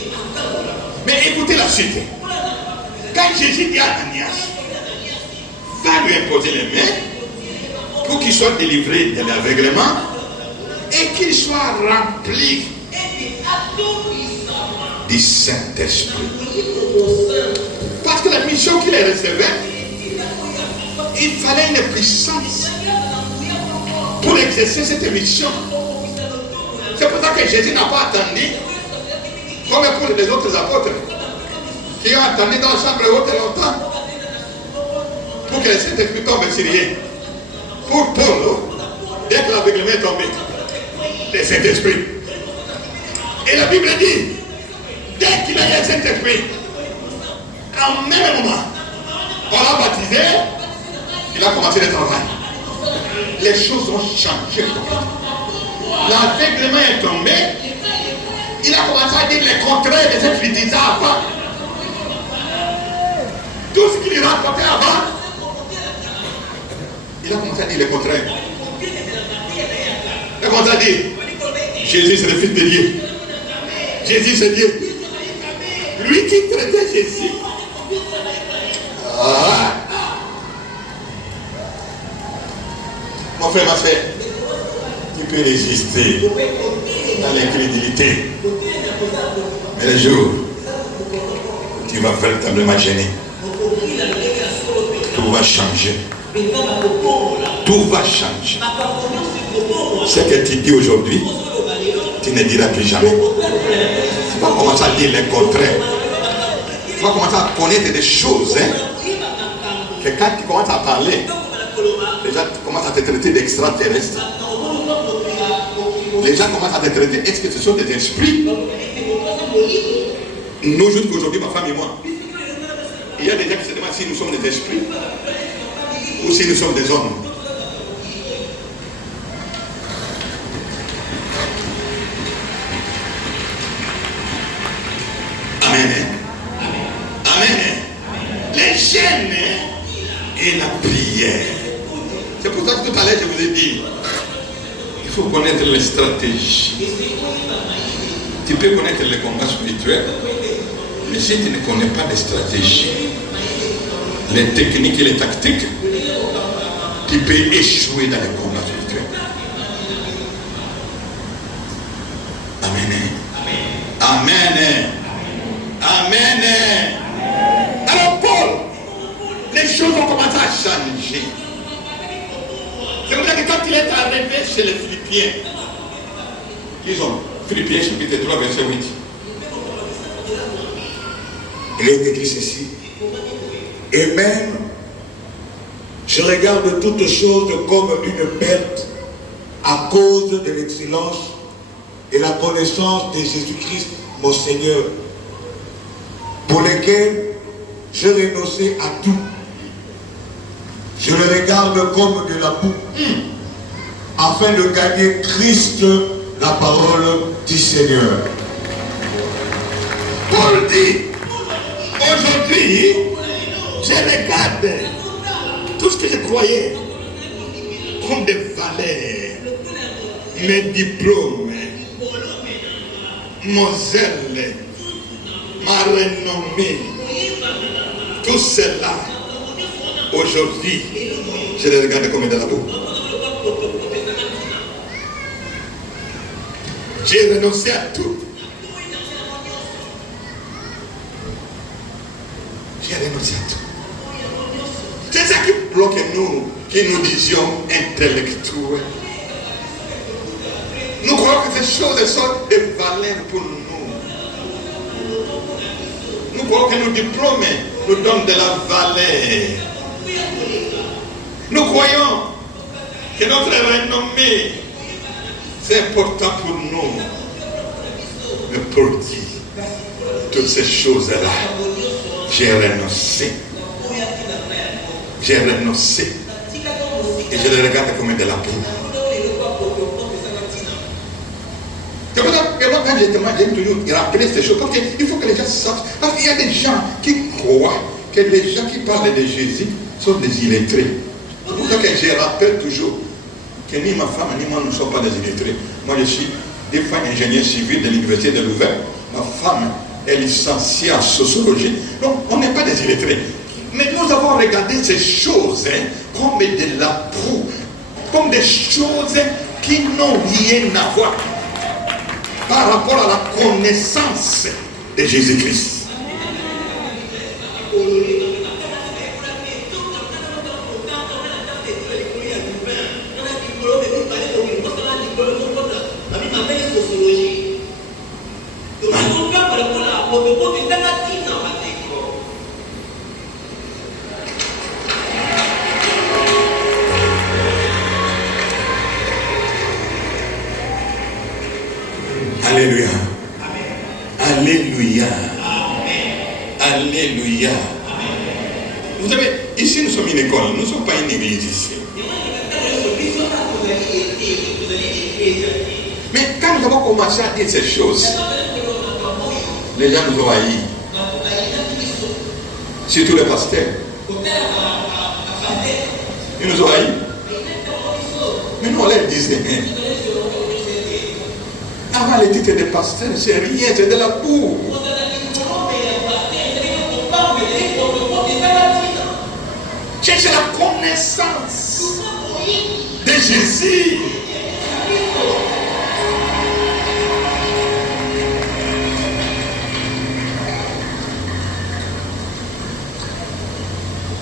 Mais écoutez la suite. Quand Jésus dit à Ananias, va lui imposer les mains pour qu'il soit délivré de l'aveuglement et qu'il soit rempli du Saint-Esprit. Parce que la mission qu'il recevait, il fallait une puissance pour exercer cette mission. C'est pour ça que Jésus n'a pas attendu, comme pour les autres apôtres, qui ont attendu dans la chambre haute longtemps, pour que le Saint-Esprit tombe sur eux. Pour Paul, dès que l'aveuglement est tombé, le Saint-Esprit. Et la Bible dit, dès qu'il a eu le Saint-Esprit, en même moment, on l'a baptisé, il a commencé le travail. Les choses ont changé. L'aveuglement est tombé, il a commencé à dire le contraire de ce qu'il disait avant. Tout ce qu'il racontait avant, il a commencé à dire le contraire. Il a commencé à dire, Jésus c'est le Fils de Dieu. Jésus c'est Dieu. Lui qui traitait Jésus. Ah. Mon frère, ma soeur, tu peux résister dans l'incrédulité. Mais le jour où tu vas véritablement gêner, tout va changer. Tout va changer. Ce que tu dis aujourd'hui, tu ne diras plus jamais. Tu vas commencer à dire le contraire. Tu vas commencer à connaître des choses. Que quand tu commences à parler, les gens commencent à te traiter d'extraterrestre. Les gens commencent à te traiter, est-ce que ce sont des esprits? Nous, jusqu'aujourd'hui, ma femme et moi, il y a des gens qui se demandent si nous sommes des esprits ou si nous sommes des hommes. Amen. Amen. Les gènes et la prière. C'est pour ça que tout à l'heure je vous ai dit, il faut connaître les stratégies. Tu peux connaître les combats spirituels, mais si tu ne connais pas les stratégies, les techniques et les tactiques, tu peux échouer dans les combats spirituels. Amen. Amen. Amen. Alors Paul, les choses ont commencé à changer. C'est pour ça que quand il est arrivé chez les Philippiens, ils ont Philippiens chapitre 3 verset 8. Il est écrit ceci. Et même, je regarde toutes choses comme une perte à cause de l'excellence et la connaissance de Jésus-Christ, mon Seigneur, pour lesquels je renonçais à tout. Je le regarde comme de la boue, afin de gagner Christ, la parole du Seigneur. Paul dit, aujourd'hui, je regarde tout ce que je croyais comme des valeurs, mes diplômes, mon zèle, ma renommée, tout cela, aujourd'hui, je les regarde comme de la boue. J'ai renoncé à tout. J'ai renoncé à tout. C'est ça qui bloque nous, qui nous disions intellectuels. Nous croyons que ces choses sont des valeurs pour nous. Nous croyons que nos diplômes nous donnent de la valeur. Nous croyons que notre renommée, c'est important pour nous. Mais Paul dit, toutes ces choses-là, j'ai renoncé. J'ai renoncé. Et je les regarde comme de la boue. C'est pour ça que moi, quand j'aime toujours rappeler ces choses, parce qu'il faut que les gens sachent. Parce qu'il y a des gens qui croient que les gens qui parlent de Jésus sont des illettrés. C'est pour ça que je rappelle toujours que ni ma femme ni moi ne sommes pas des illettrés. Moi je suis des fois ingénieur civil de l'université de Louvain. Ma femme est licenciée en sociologie. Donc on n'est pas des illettrés. Mais nous avons regardé ces choses comme de la boue, comme des choses qui n'ont rien à voir par rapport à la connaissance de Jésus-Christ. Alléluia. Alléluia. Alléluia. Vous savez, ici nous sommes une école, nous ne sommes pas une église ici. Mais quand nous avons commencé à dire ces choses, les gens nous ont haïs. Surtout les pasteurs. Ils nous ont haïs. Mais nous on leur disait, avant les titres de pasteur, c'est rien, c'est de la boue. Cherchez la connaissance de Jésus.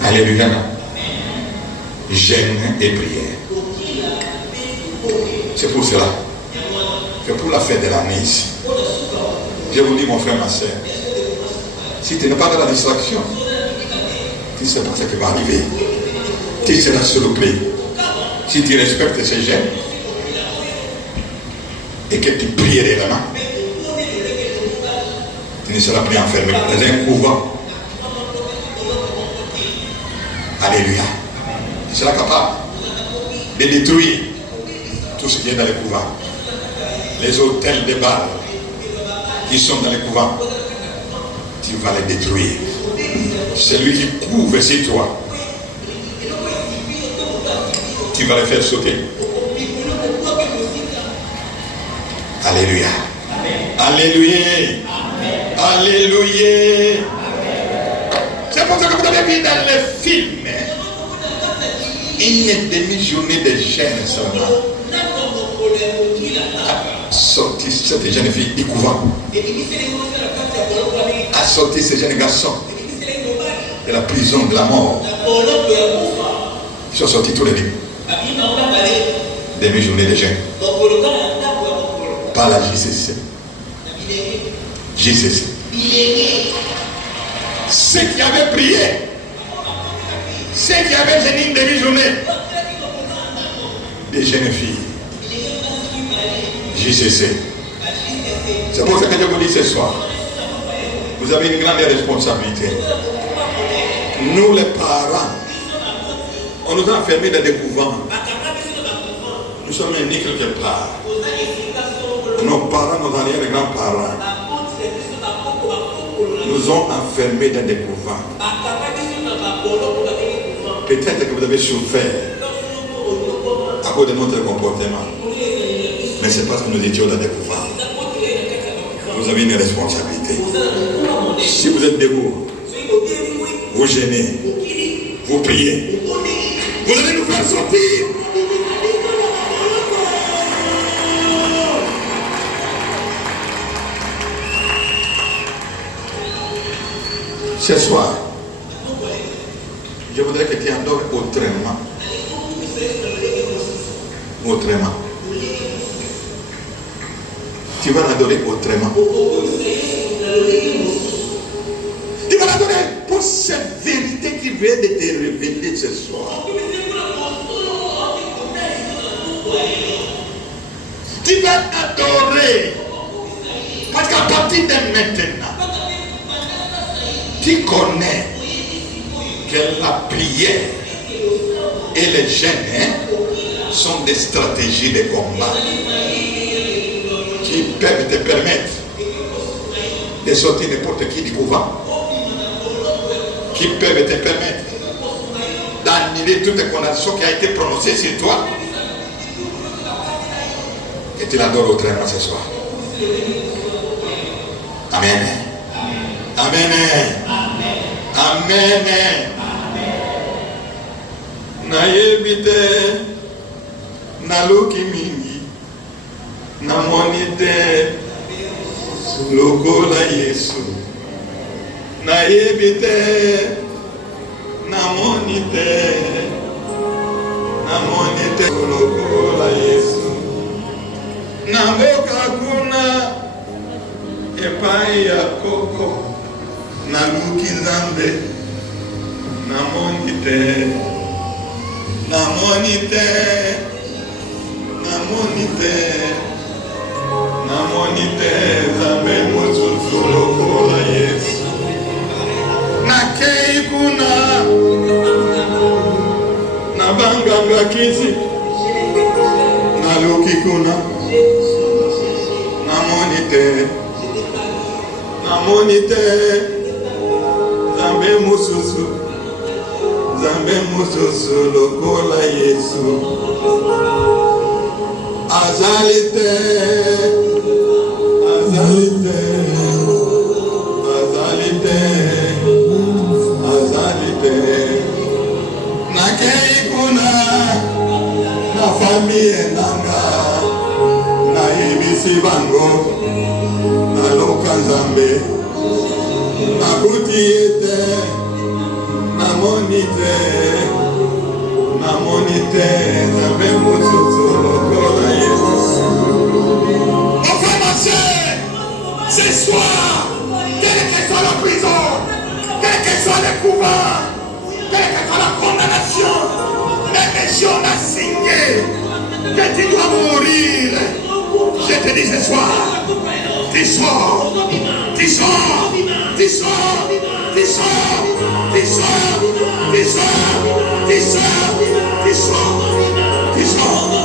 Alléluia. Jeûne et prière. C'est pour cela. que pour la fête de la mise, je vous dis, mon frère, ma soeur, si tu n'es pas dans la distraction, tu ne sais pas ce qui va arriver. Tu seras surpris. Si tu respectes ces gènes et que tu pries réellement, tu ne seras plus enfermé dans un couvent. Alléluia. Tu seras capable de détruire tout ce qui est dans les couvents. Les hôtels de Baal qui sont dans les couvents, tu vas les détruire. Celui qui couvre sur toi, tu vas les faire sauter. Alléluia. Alléluia. Alléluia. C'est pour ça que vous avez vu dans les films une demi-journée de jeûne seulement. Sortir cette jeune fille du couvent. A sorti ces jeunes garçons de la prison de la mort. Ils sont sortis tous les deux. Demi-journée de jeûne. Par la JCC. JCC. Ceux qui avaient prié, ceux qui avaient jeûné une demi-journée, des jeunes filles. JCC. C'est pour ça que je vous dis ce soir, vous avez une grande responsabilité. Nous les parents, on nous a enfermés dans des couvents. Nous sommes nés quelque part. Nos parents, nos arrière-grands-parents nous ont enfermés dans des couvents. Peut-être que vous avez souffert à cause de notre comportement. Mais c'est parce que nous étions dans des couvents. Vous avez une responsabilité. Si vous êtes debout, vous gênez, vous priez, vous allez nous faire sortir. Ce soir, je voudrais que tu adores autrement. Autrement. Tu vas l'adorer autrement. Tu vas l'adorer pour cette vérité qui vient de te révéler ce soir. Tu vas adorer. Parce qu'à partir de maintenant, tu connais que la prière et le jeûne sont des stratégies de combat qui peuvent te permettre de sortir n'importe qui du couvent, qui peuvent te permettre d'annuler toute condamnation qui a été prononcée sur toi. Et tu l'adores autrement ce soir. Amen. Amen. Amen. Nayebite naluki mingi namonite lokola Yesu. Nayebite namonite lokola Yesu. Namboka kuna epai ya koko naluki Nzambe namonite Nzambe mosusu lokola Yesu. Nakei kuna nabanganga kisi naluki kuna namonite Nzambe mosusu lokola Yesu. Azalite nakei kuna na famille nanga nayebisi bango naloka Nzambe nakuti ete namonite Nzambe mosusu lokola Yesu. que tu dois mourir, je te dis ce soir, tu sors, tu sors, tu sors, tu sors, tu sors, tu sors, tu sors, tu sors, tu sors.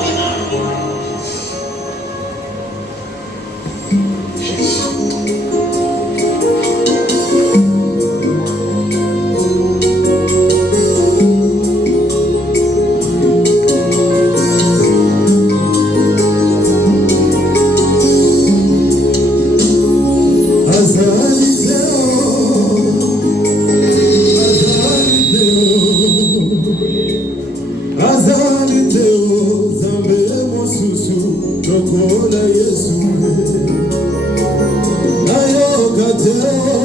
Jesus.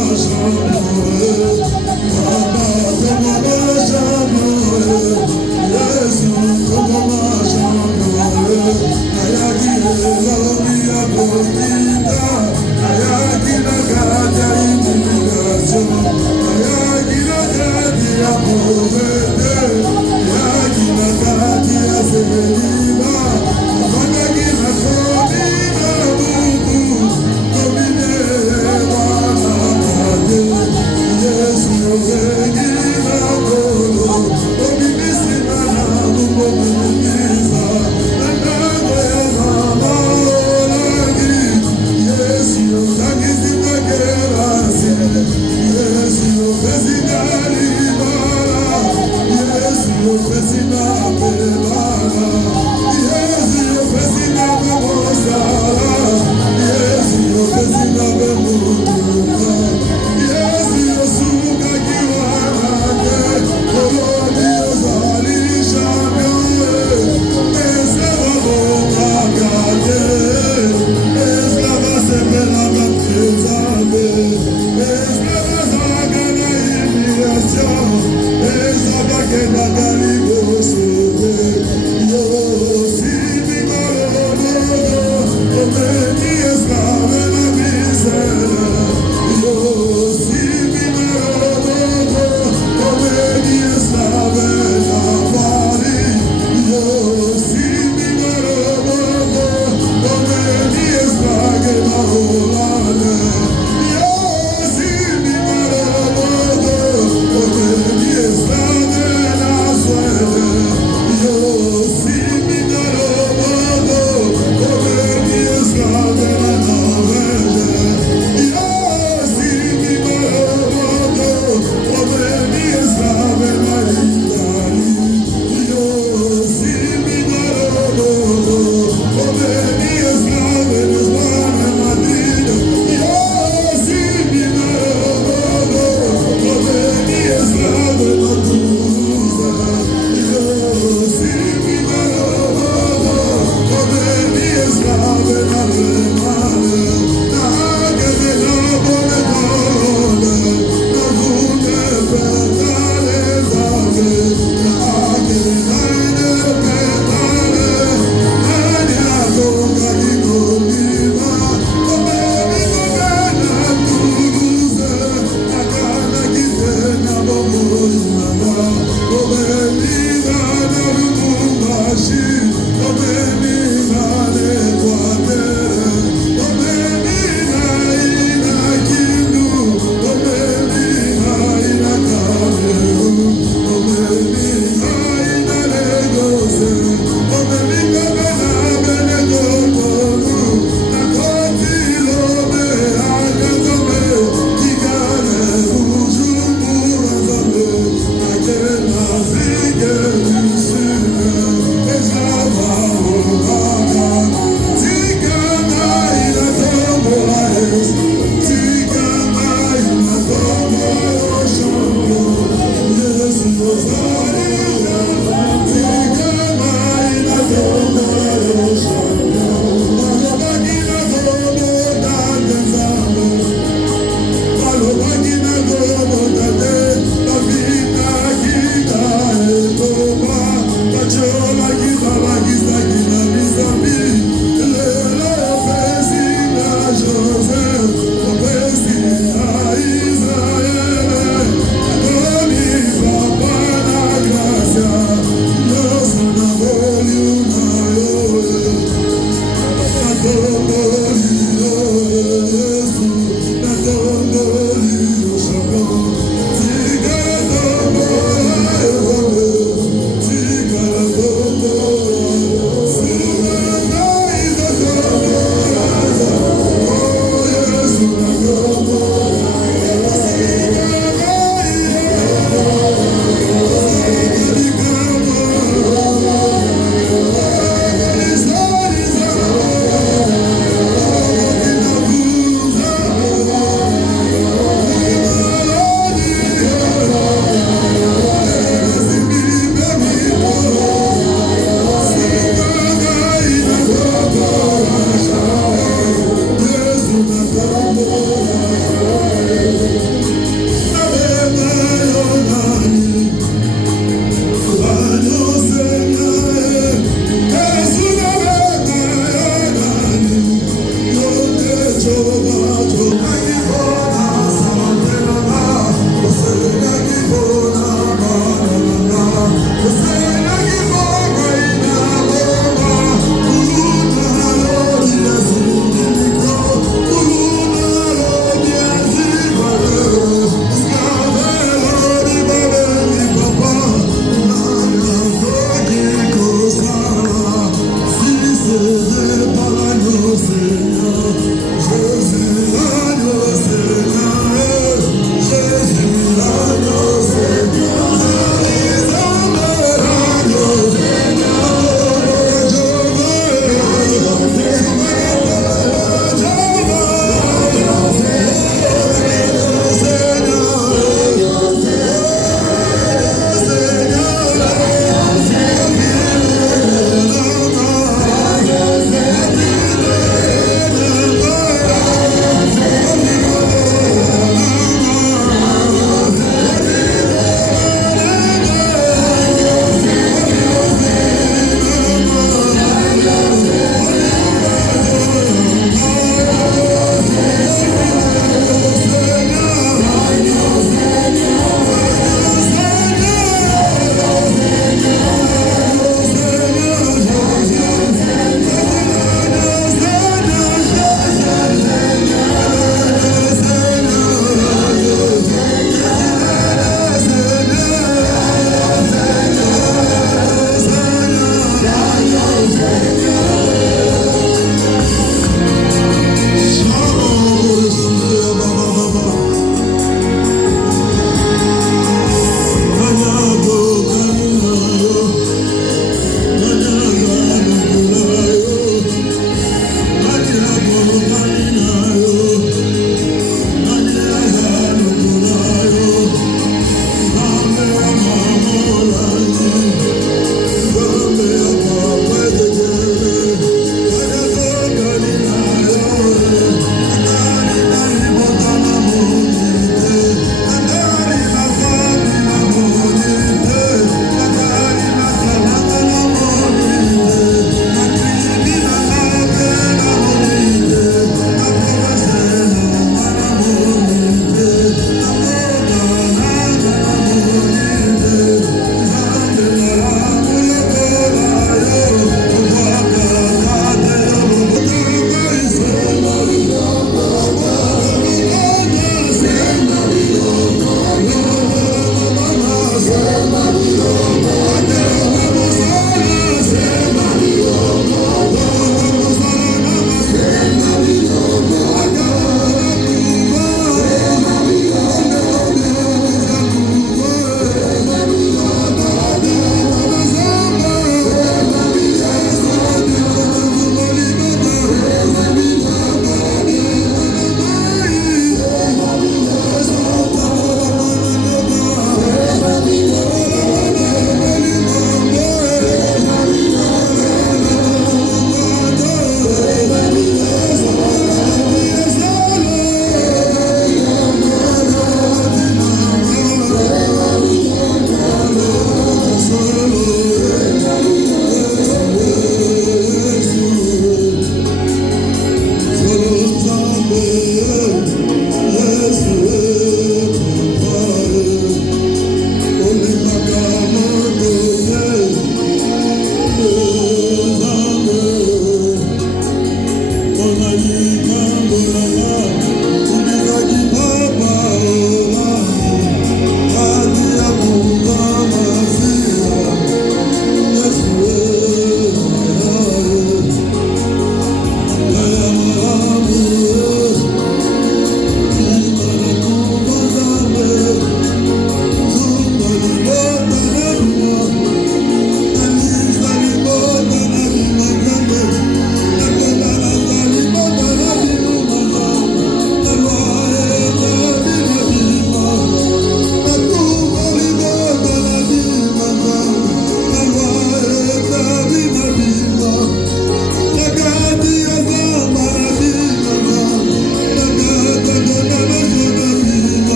Yes,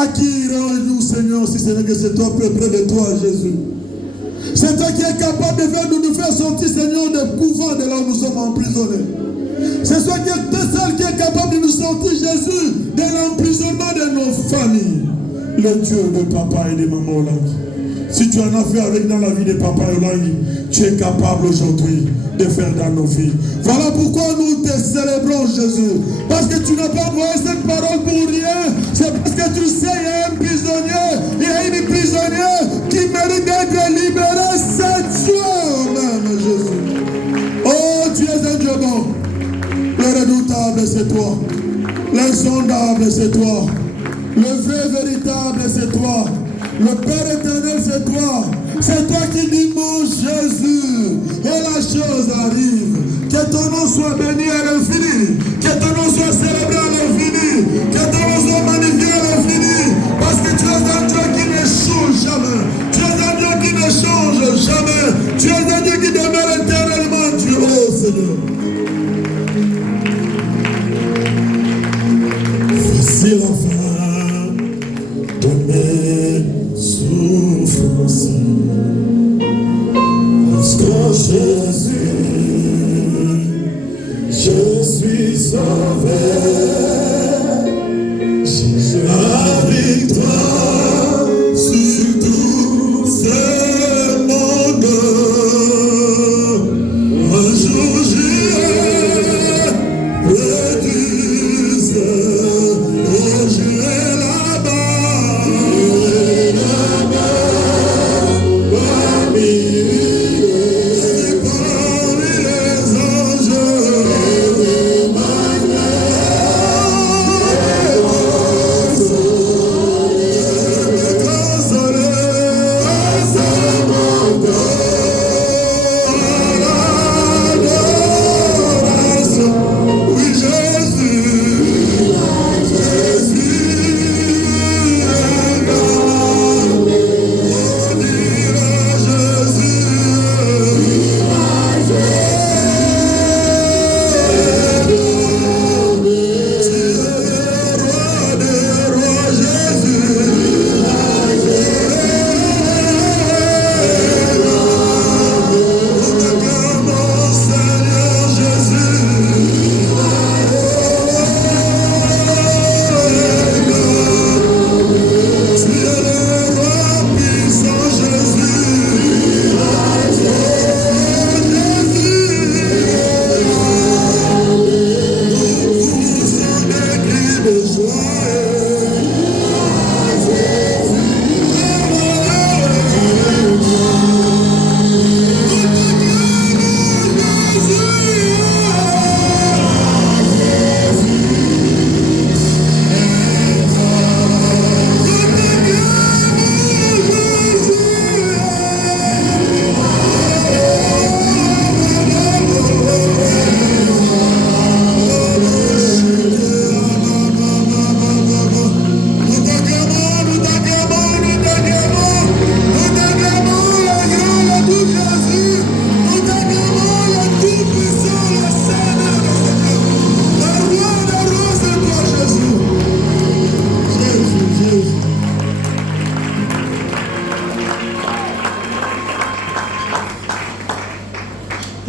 À qui irons-nous, Seigneur, si ce n'est que c'est toi, peu près de toi, Jésus? C'est toi qui es capable de nous faire sortir, Seigneur, des couvents de là où nous sommes emprisonnés. C'est toi seul qui est capable de nous sortir, Jésus, de l'emprisonnement de nos familles. Le Dieu de papa et de maman Olangi. Si tu en as fait avec dans la vie de papa Olangi, tu es capable aujourd'hui de faire dans nos vies. Voilà pourquoi nous te célébrons, Jésus. Parce que tu n'as pas envoyé cette parole pour rien. C'est parce que tu sais, il y a un prisonnier, il y a une prisonnière qui mérite d'être libérée cette soir même, Jésus. Oh, tu es un Dieu bon. Le redoutable, c'est toi. L'insondable, c'est toi. Le vrai véritable, c'est toi. Le Père éternel, c'est toi. C'est toi qui dis, mon Jésus. Et la chose arrive. Que ton nom soit béni à l'infini. Que ton nom soit célébré à l'infini. Que ton nom soit magnifié à l'infini. Parce que tu es un Dieu qui ne change jamais. Tu es un Dieu qui ne change jamais. Tu es un Dieu qui demeure éternellement Dieu. Oh Seigneur. Voici la fin de mes souffrances. Parce que Jésus, je suis sauvé. J'ai la victoire sur tout ce monde. Un jour j'irai près du ciel et j'irai là-bas. J'irai là-bas parmi les anges.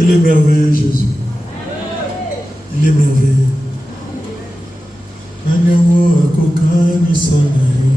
Il est merveilleux, Jésus. Il est merveilleux. Nanyamo akokani sana.